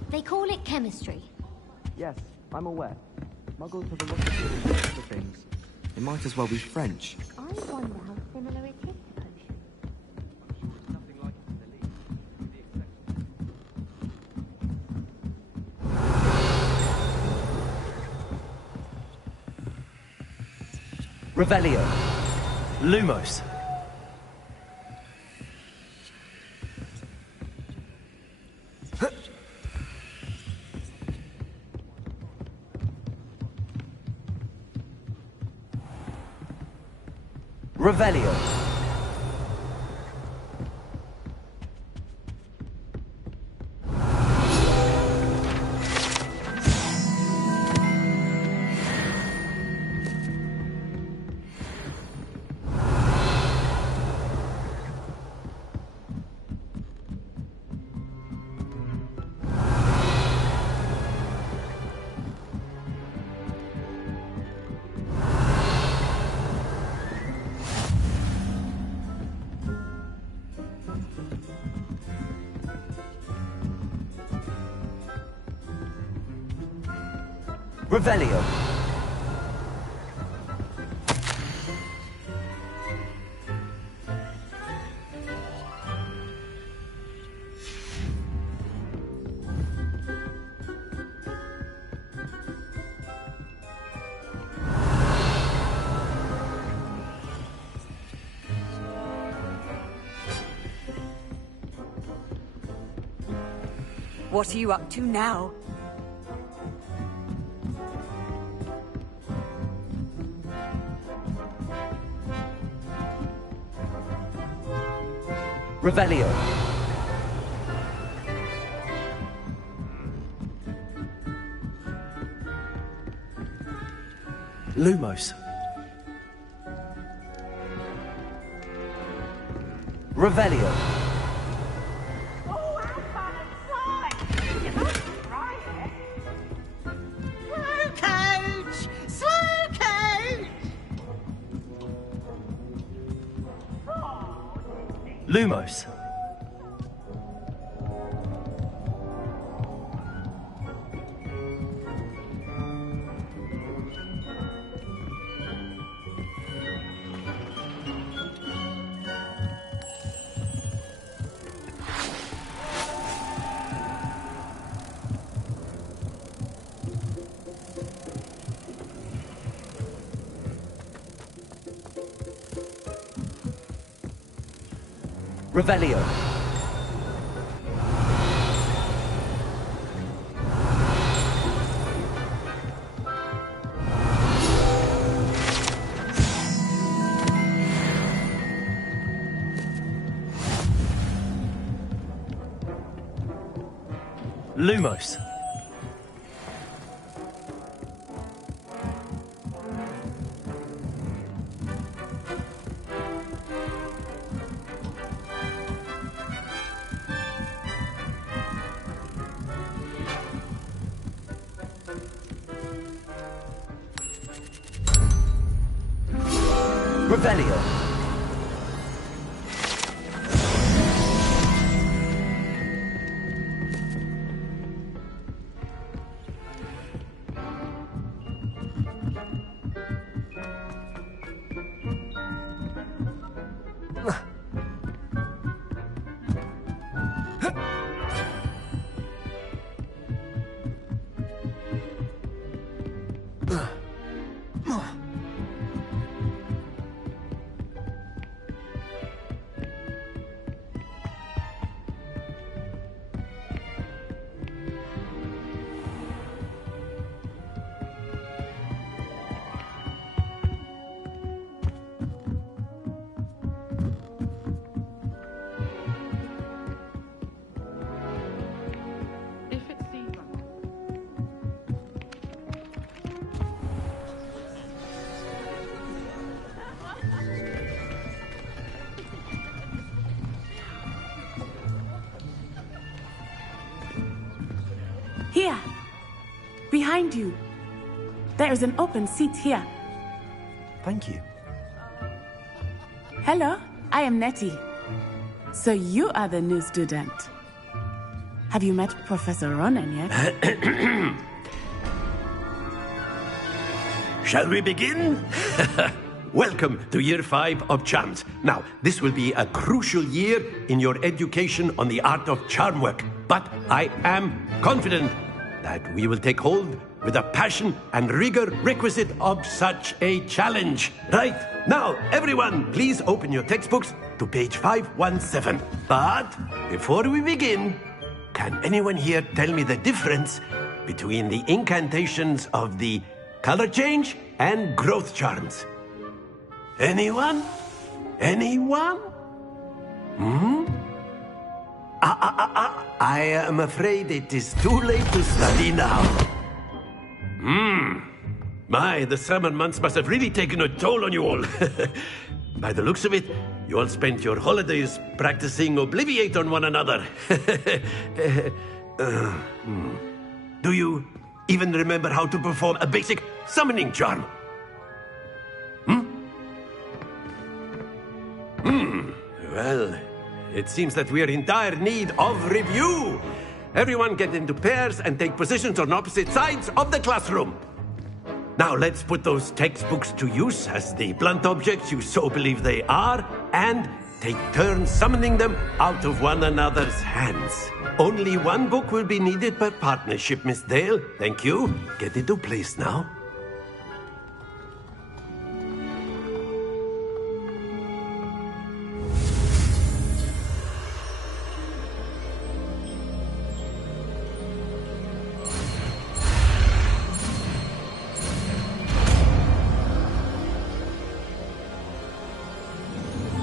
They call it chemistry. Yes, I'm aware. Muggles have a lot of different for things. It might as well be French. I wonder how similar it is to potion. Revelio. Lumos. Revelio. Revelio. What are you up to now? Revelio. Lumos. Revelio. Lumos. Revelio. Lumos. Revelio. Here! Behind you. There is an open seat here. Thank you. Hello, I am Nettie. So you are the new student. Have you met Professor Ronan yet? Shall we begin? Welcome to Year 5 of Charms. Now, this will be a crucial year in your education on the art of charm work. But I am confident that we will take hold with the passion and rigor requisite of such a challenge. Right, now, everyone, please open your textbooks to page 517. But before we begin, can anyone here tell me the difference between the incantations of the color change and growth charms? Anyone? Anyone? I am afraid it is too late to study now. My, the summer months must have really taken a toll on you all. By the looks of it, you all spent your holidays practicing Obliviate on one another. Do you even remember how to perform a basic summoning charm? Well, it seems that we are in dire need of review. Everyone get into pairs and take positions on opposite sides of the classroom. Now let's put those textbooks to use as the blunt objects you so believe they are, and take turns summoning them out of one another's hands. Only one book will be needed per partnership, Miss Dale. Thank you. Get into place now.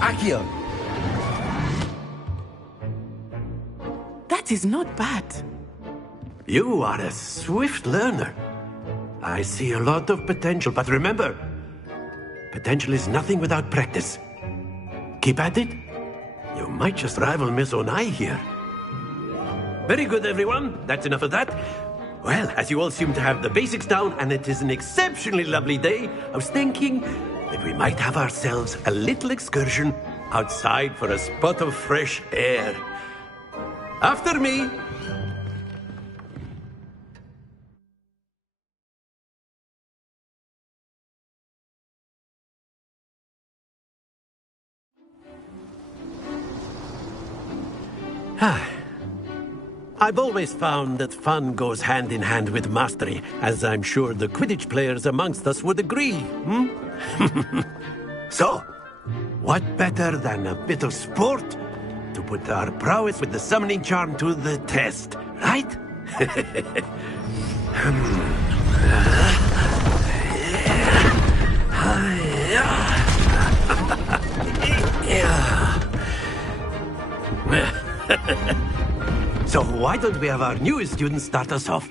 Accio. That is not bad. You are a swift learner. I see a lot of potential, but remember, potential is nothing without practice. Keep at it. You might just rival Miss Onai here. Very good, everyone. That's enough of that. Well, as you all seem to have the basics down, and it is an exceptionally lovely day, I was thinking that we might have ourselves a little excursion outside for a spot of fresh air. After me. I've always found that fun goes hand in hand with mastery, as I'm sure the Quidditch players amongst us would agree. So, what better than a bit of sport to put our prowess with the summoning charm to the test, right? So why don't we have our newest student start us off?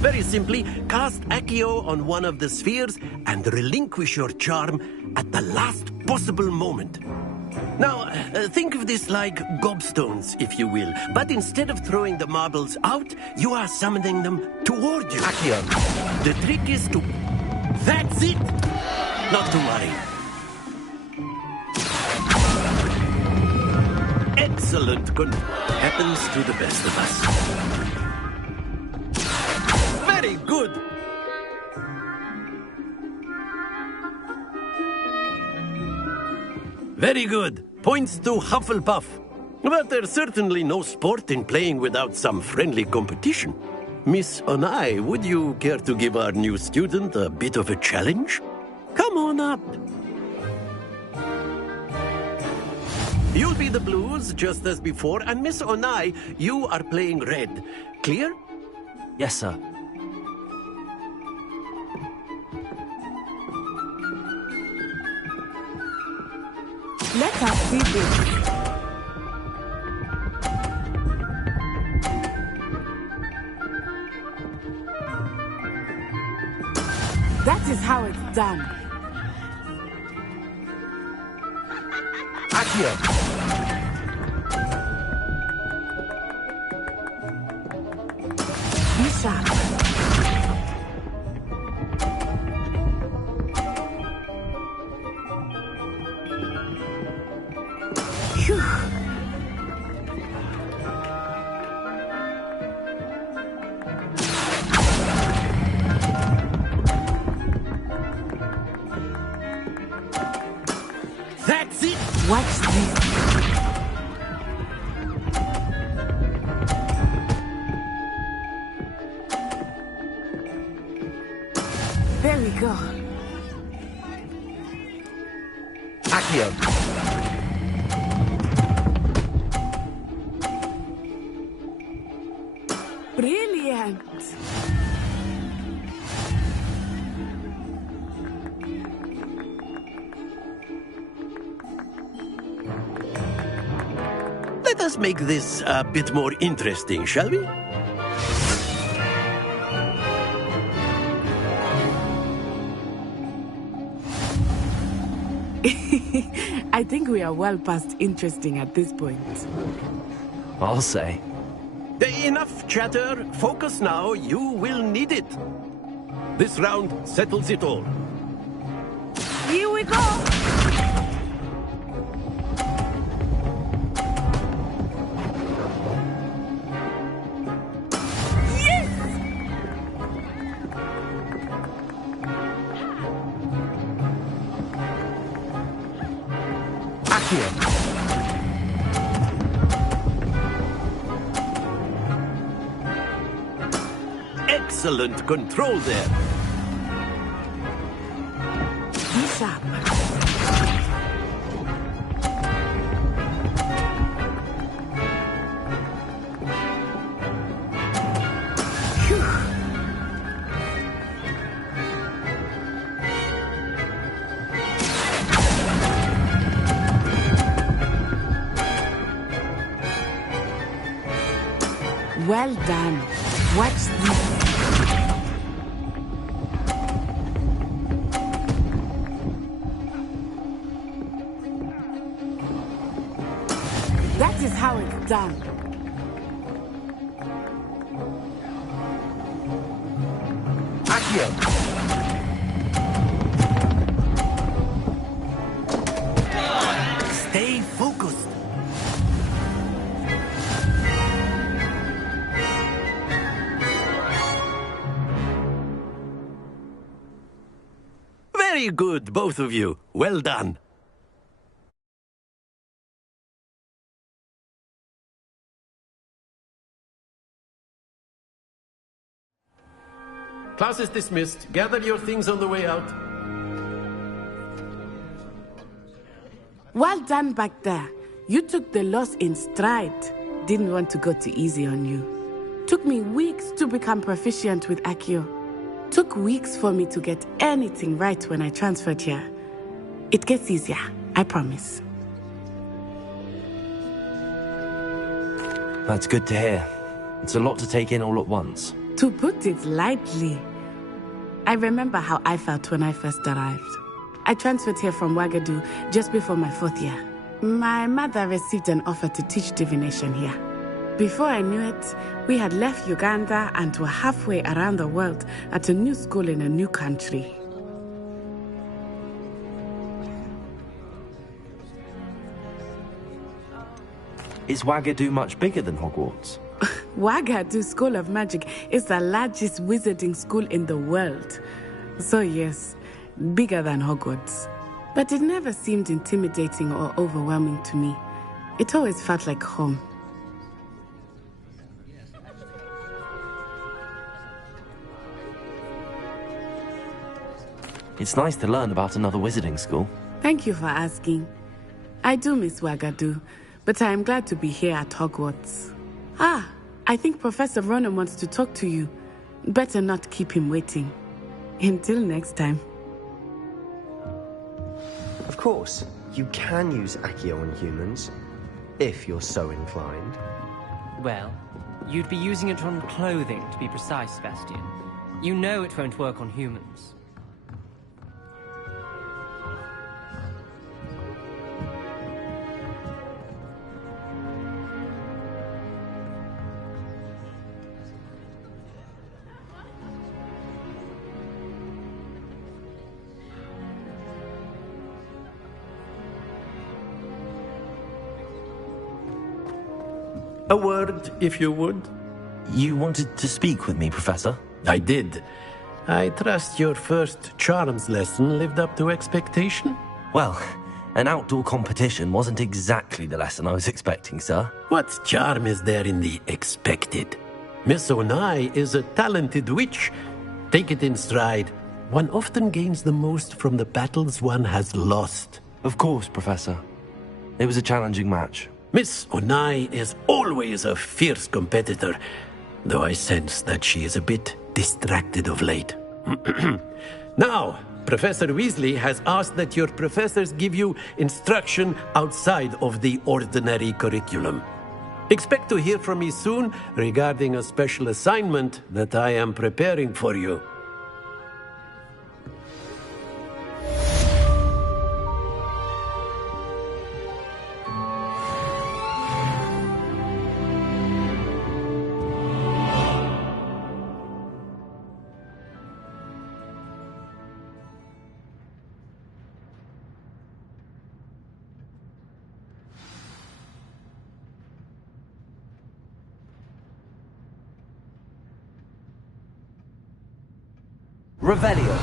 Very simply, cast Accio on one of the spheres and relinquish your charm at the last possible moment. Now, think of this like gobstones, if you will. But instead of throwing the marbles out, you are summoning them toward you. Accio. The trick is to... That's it! Not to worry. Excellent. Good. Happens to the best of us. Very good. Very good. Points to Hufflepuff. But there's certainly no sport in playing without some friendly competition. Miss Onai, would you care to give our new student a bit of a challenge? Come on up. You'll be the blues, just as before, and Miss Onai, you are playing red. Clear? Yes, sir. Let us see this. That is how it's done. Accio. Be sharp. Phew. That's it! Watch this. There we go. Accio. Brilliant. Let us make this a bit more interesting, shall we? I think we are well past interesting at this point. I'll say. Enough chatter. Focus now. You will need it. This round settles it all. Here we go. Excellent control there. Be sharp. Well done. Watch this. That is how it's done. Accio. Stay focused. Very good, both of you. Well done. Class is dismissed. Gather your things on the way out. Well done back there. You took the loss in stride. Didn't want to go too easy on you. Took me weeks to become proficient with Accio. Took weeks for me to get anything right when I transferred here. It gets easier, I promise. That's good to hear. It's a lot to take in all at once. To put it lightly, I remember how I felt when I first arrived. I transferred here from Wagadu just before my 4th year. My mother received an offer to teach divination here. Before I knew it, we had left Uganda and were halfway around the world at a new school in a new country. Is Wagadu much bigger than Hogwarts? Wagadu School of Magic is the largest wizarding school in the world. So yes, bigger than Hogwarts. But it never seemed intimidating or overwhelming to me. It always felt like home. It's nice to learn about another wizarding school. Thank you for asking. I do miss Wagadu, but I am glad to be here at Hogwarts. Ah, I think Professor Ronan wants to talk to you. Better not keep him waiting. Until next time. Of course, you can use Accio on humans, if you're so inclined. Well, you'd be using it on clothing, to be precise, Sebastian. You know it won't work on humans. A word, if you would. You wanted to speak with me, Professor? I did. I trust your first charms lesson lived up to expectation? Well, an outdoor competition wasn't exactly the lesson I was expecting, sir. What charm is there in the expected? Miss Onai is a talented witch. Take it in stride. One often gains the most from the battles one has lost. Of course, Professor. It was a challenging match. Miss Onai is always a fierce competitor, though I sense that she is a bit distracted of late. Now, Professor Weasley has asked that your professors give you instruction outside of the ordinary curriculum. Expect to hear from me soon regarding a special assignment that I am preparing for you. Revelio.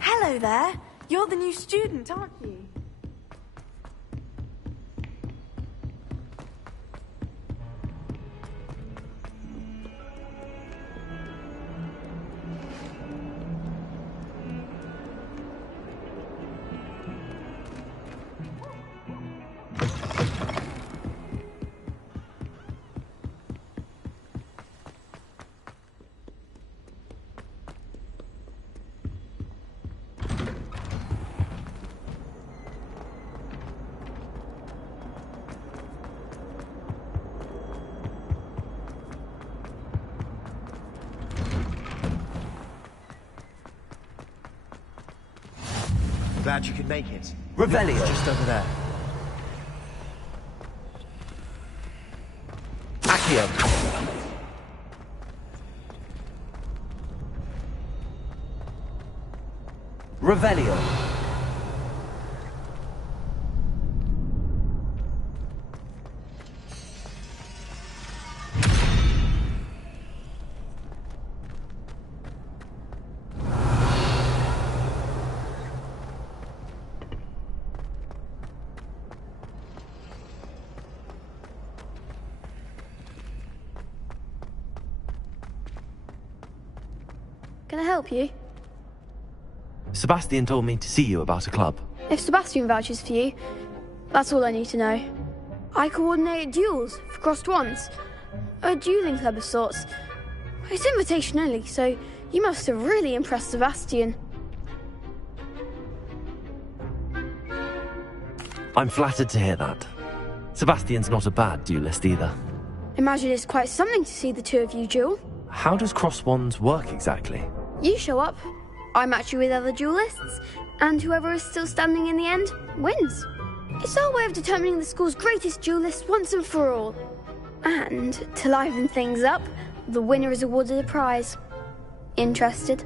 Hello there. You're the new student, aren't you? Glad you could make it. Revelio. Just over there. Accio. Revelio. Can I help you? Sebastian told me to see you about a club. If Sebastian vouches for you, that's all I need to know. I coordinate duels for crossed wands. A dueling club of sorts. It's invitation only, so you must have really impressed Sebastian. I'm flattered to hear that. Sebastian's not a bad duelist either. Imagine it's quite something to see the two of you duel. How does cross wands work exactly? You show up, I match you with other duelists, and whoever is still standing in the end wins. It's our way of determining the school's greatest duelist once and for all. And to liven things up, the winner is awarded a prize. Interested?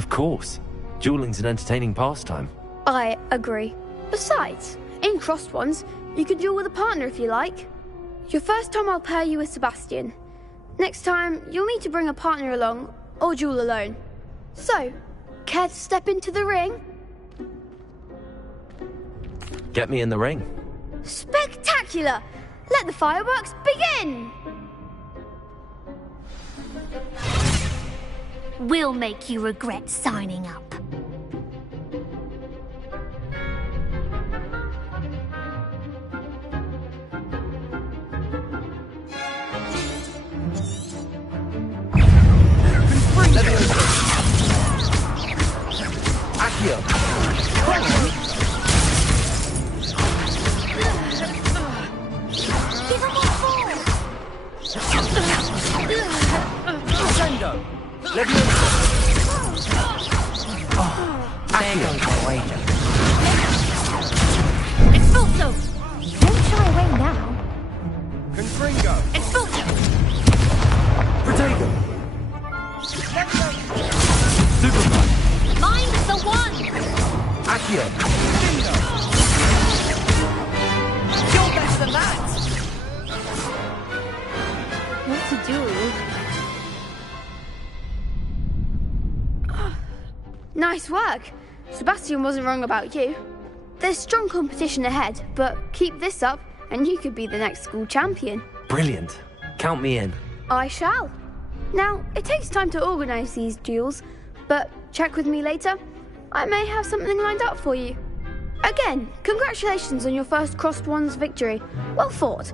Of course. Dueling's an entertaining pastime. I agree. Besides, in crossed ones, you could duel with a partner if you like. Your first time I'll pair you with Sebastian. Next time, you'll need to bring a partner along, or duel alone. So, care to step into the ring? Get me in the ring. Spectacular! Let the fireworks begin! We'll make you regret signing up. Accio. Give him more force! Crescendo. Leviosa. Accio. Expulso! Don't shy away now. Confringo. Expulso! Protego. Mind the one! Accio. You're better than that! What to do? Nice work. Sebastian wasn't wrong about you. There's strong competition ahead, but keep this up and you could be the next school champion. Brilliant. Count me in. I shall. Now, it takes time to organise these duels, but check with me later. I may have something lined up for you. Again, congratulations on your first Crossed Ones victory. Well fought.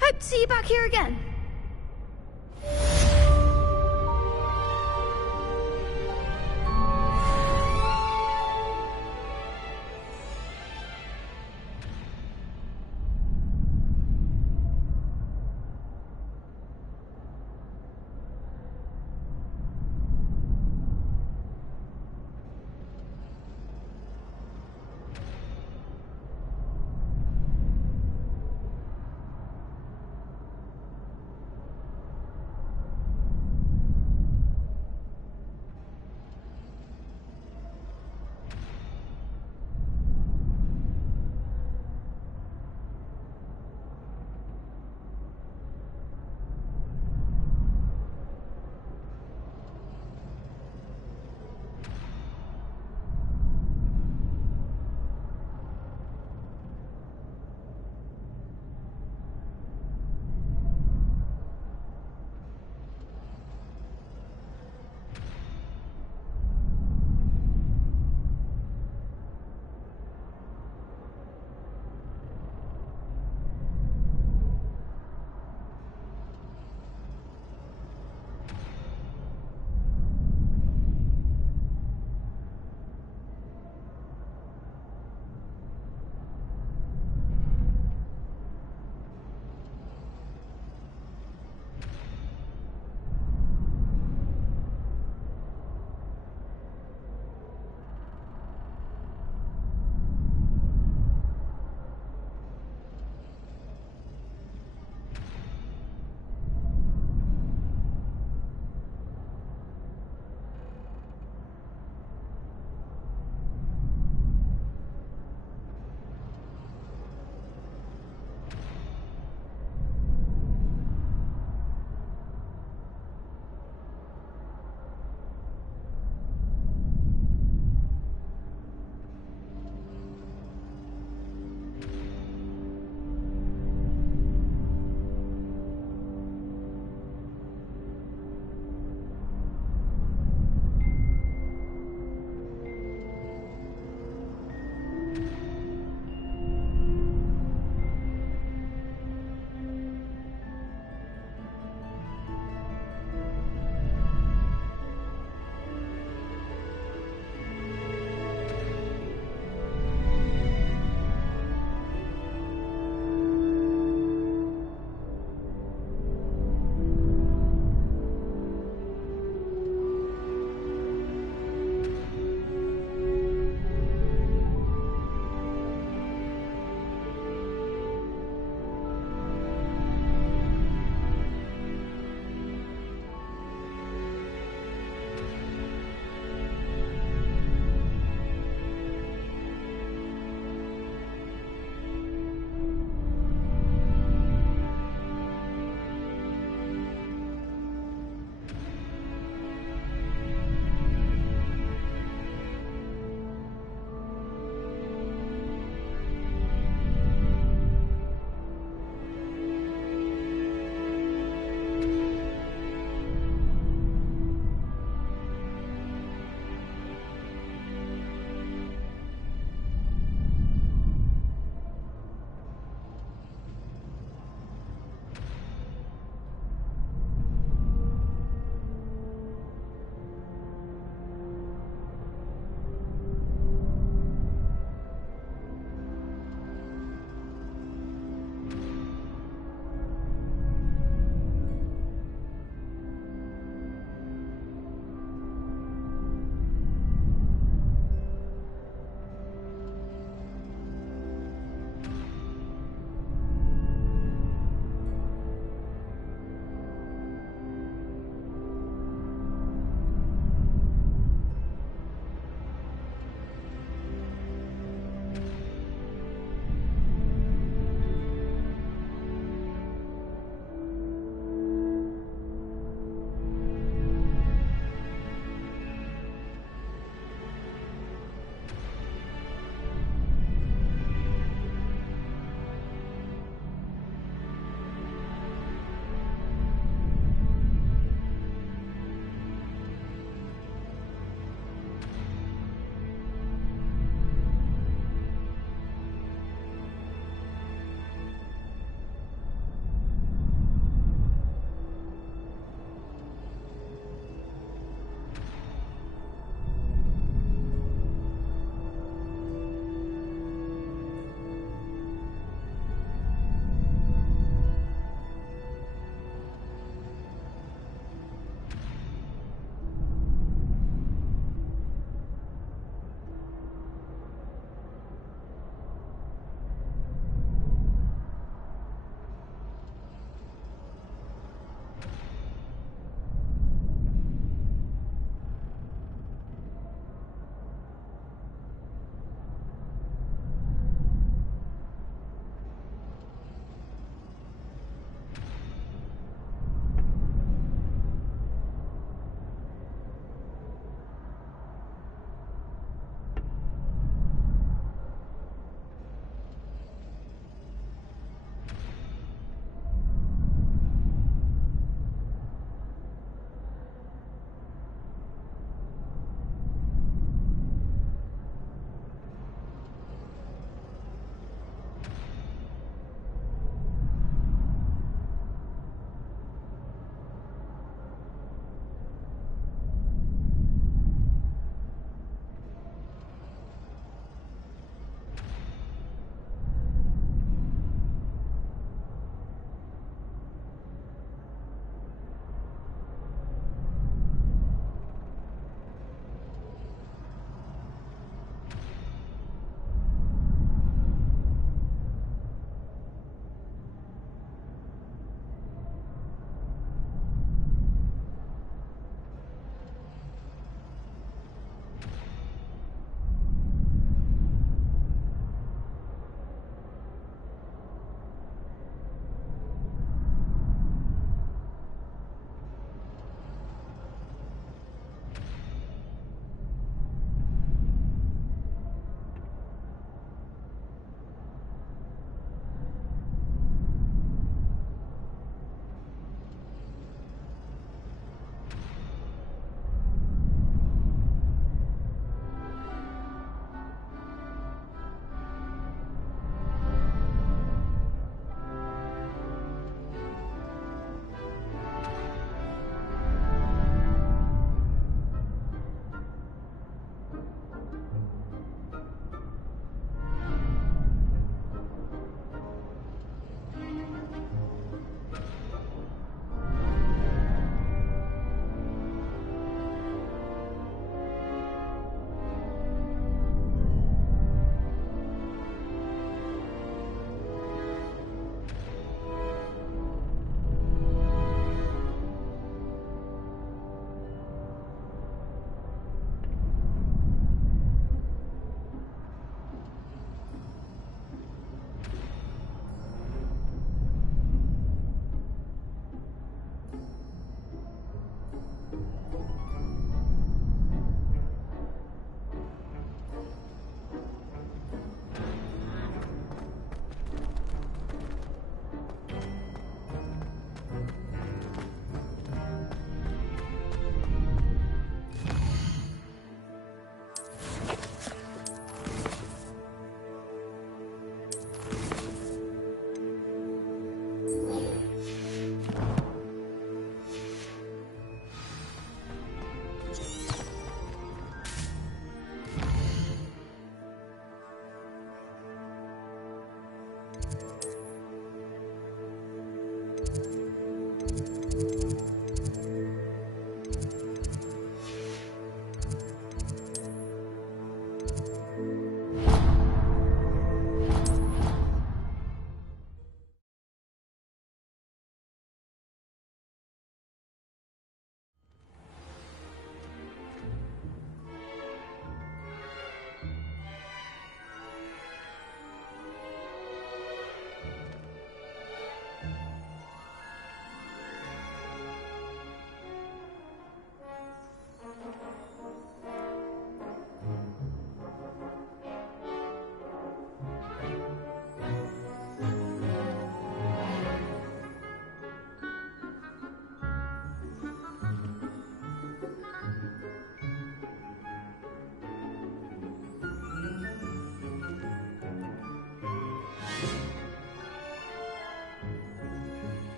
Hope to see you back here again.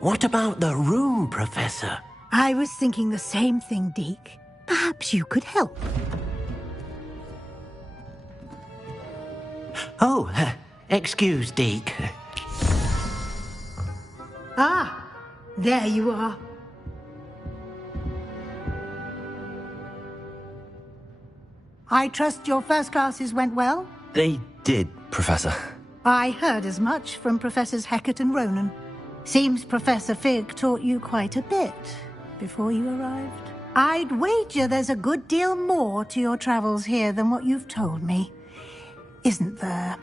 What about the room, Professor? I was thinking the same thing, Deke. Perhaps you could help. Oh, excuse, Deke. Ah, there you are. I trust your first classes went well? They did, Professor. I heard as much from Professors Hecat and Ronan. Seems Professor Fig taught you quite a bit before you arrived. I'd wager there's a good deal more to your travels here than what you've told me. Isn't there?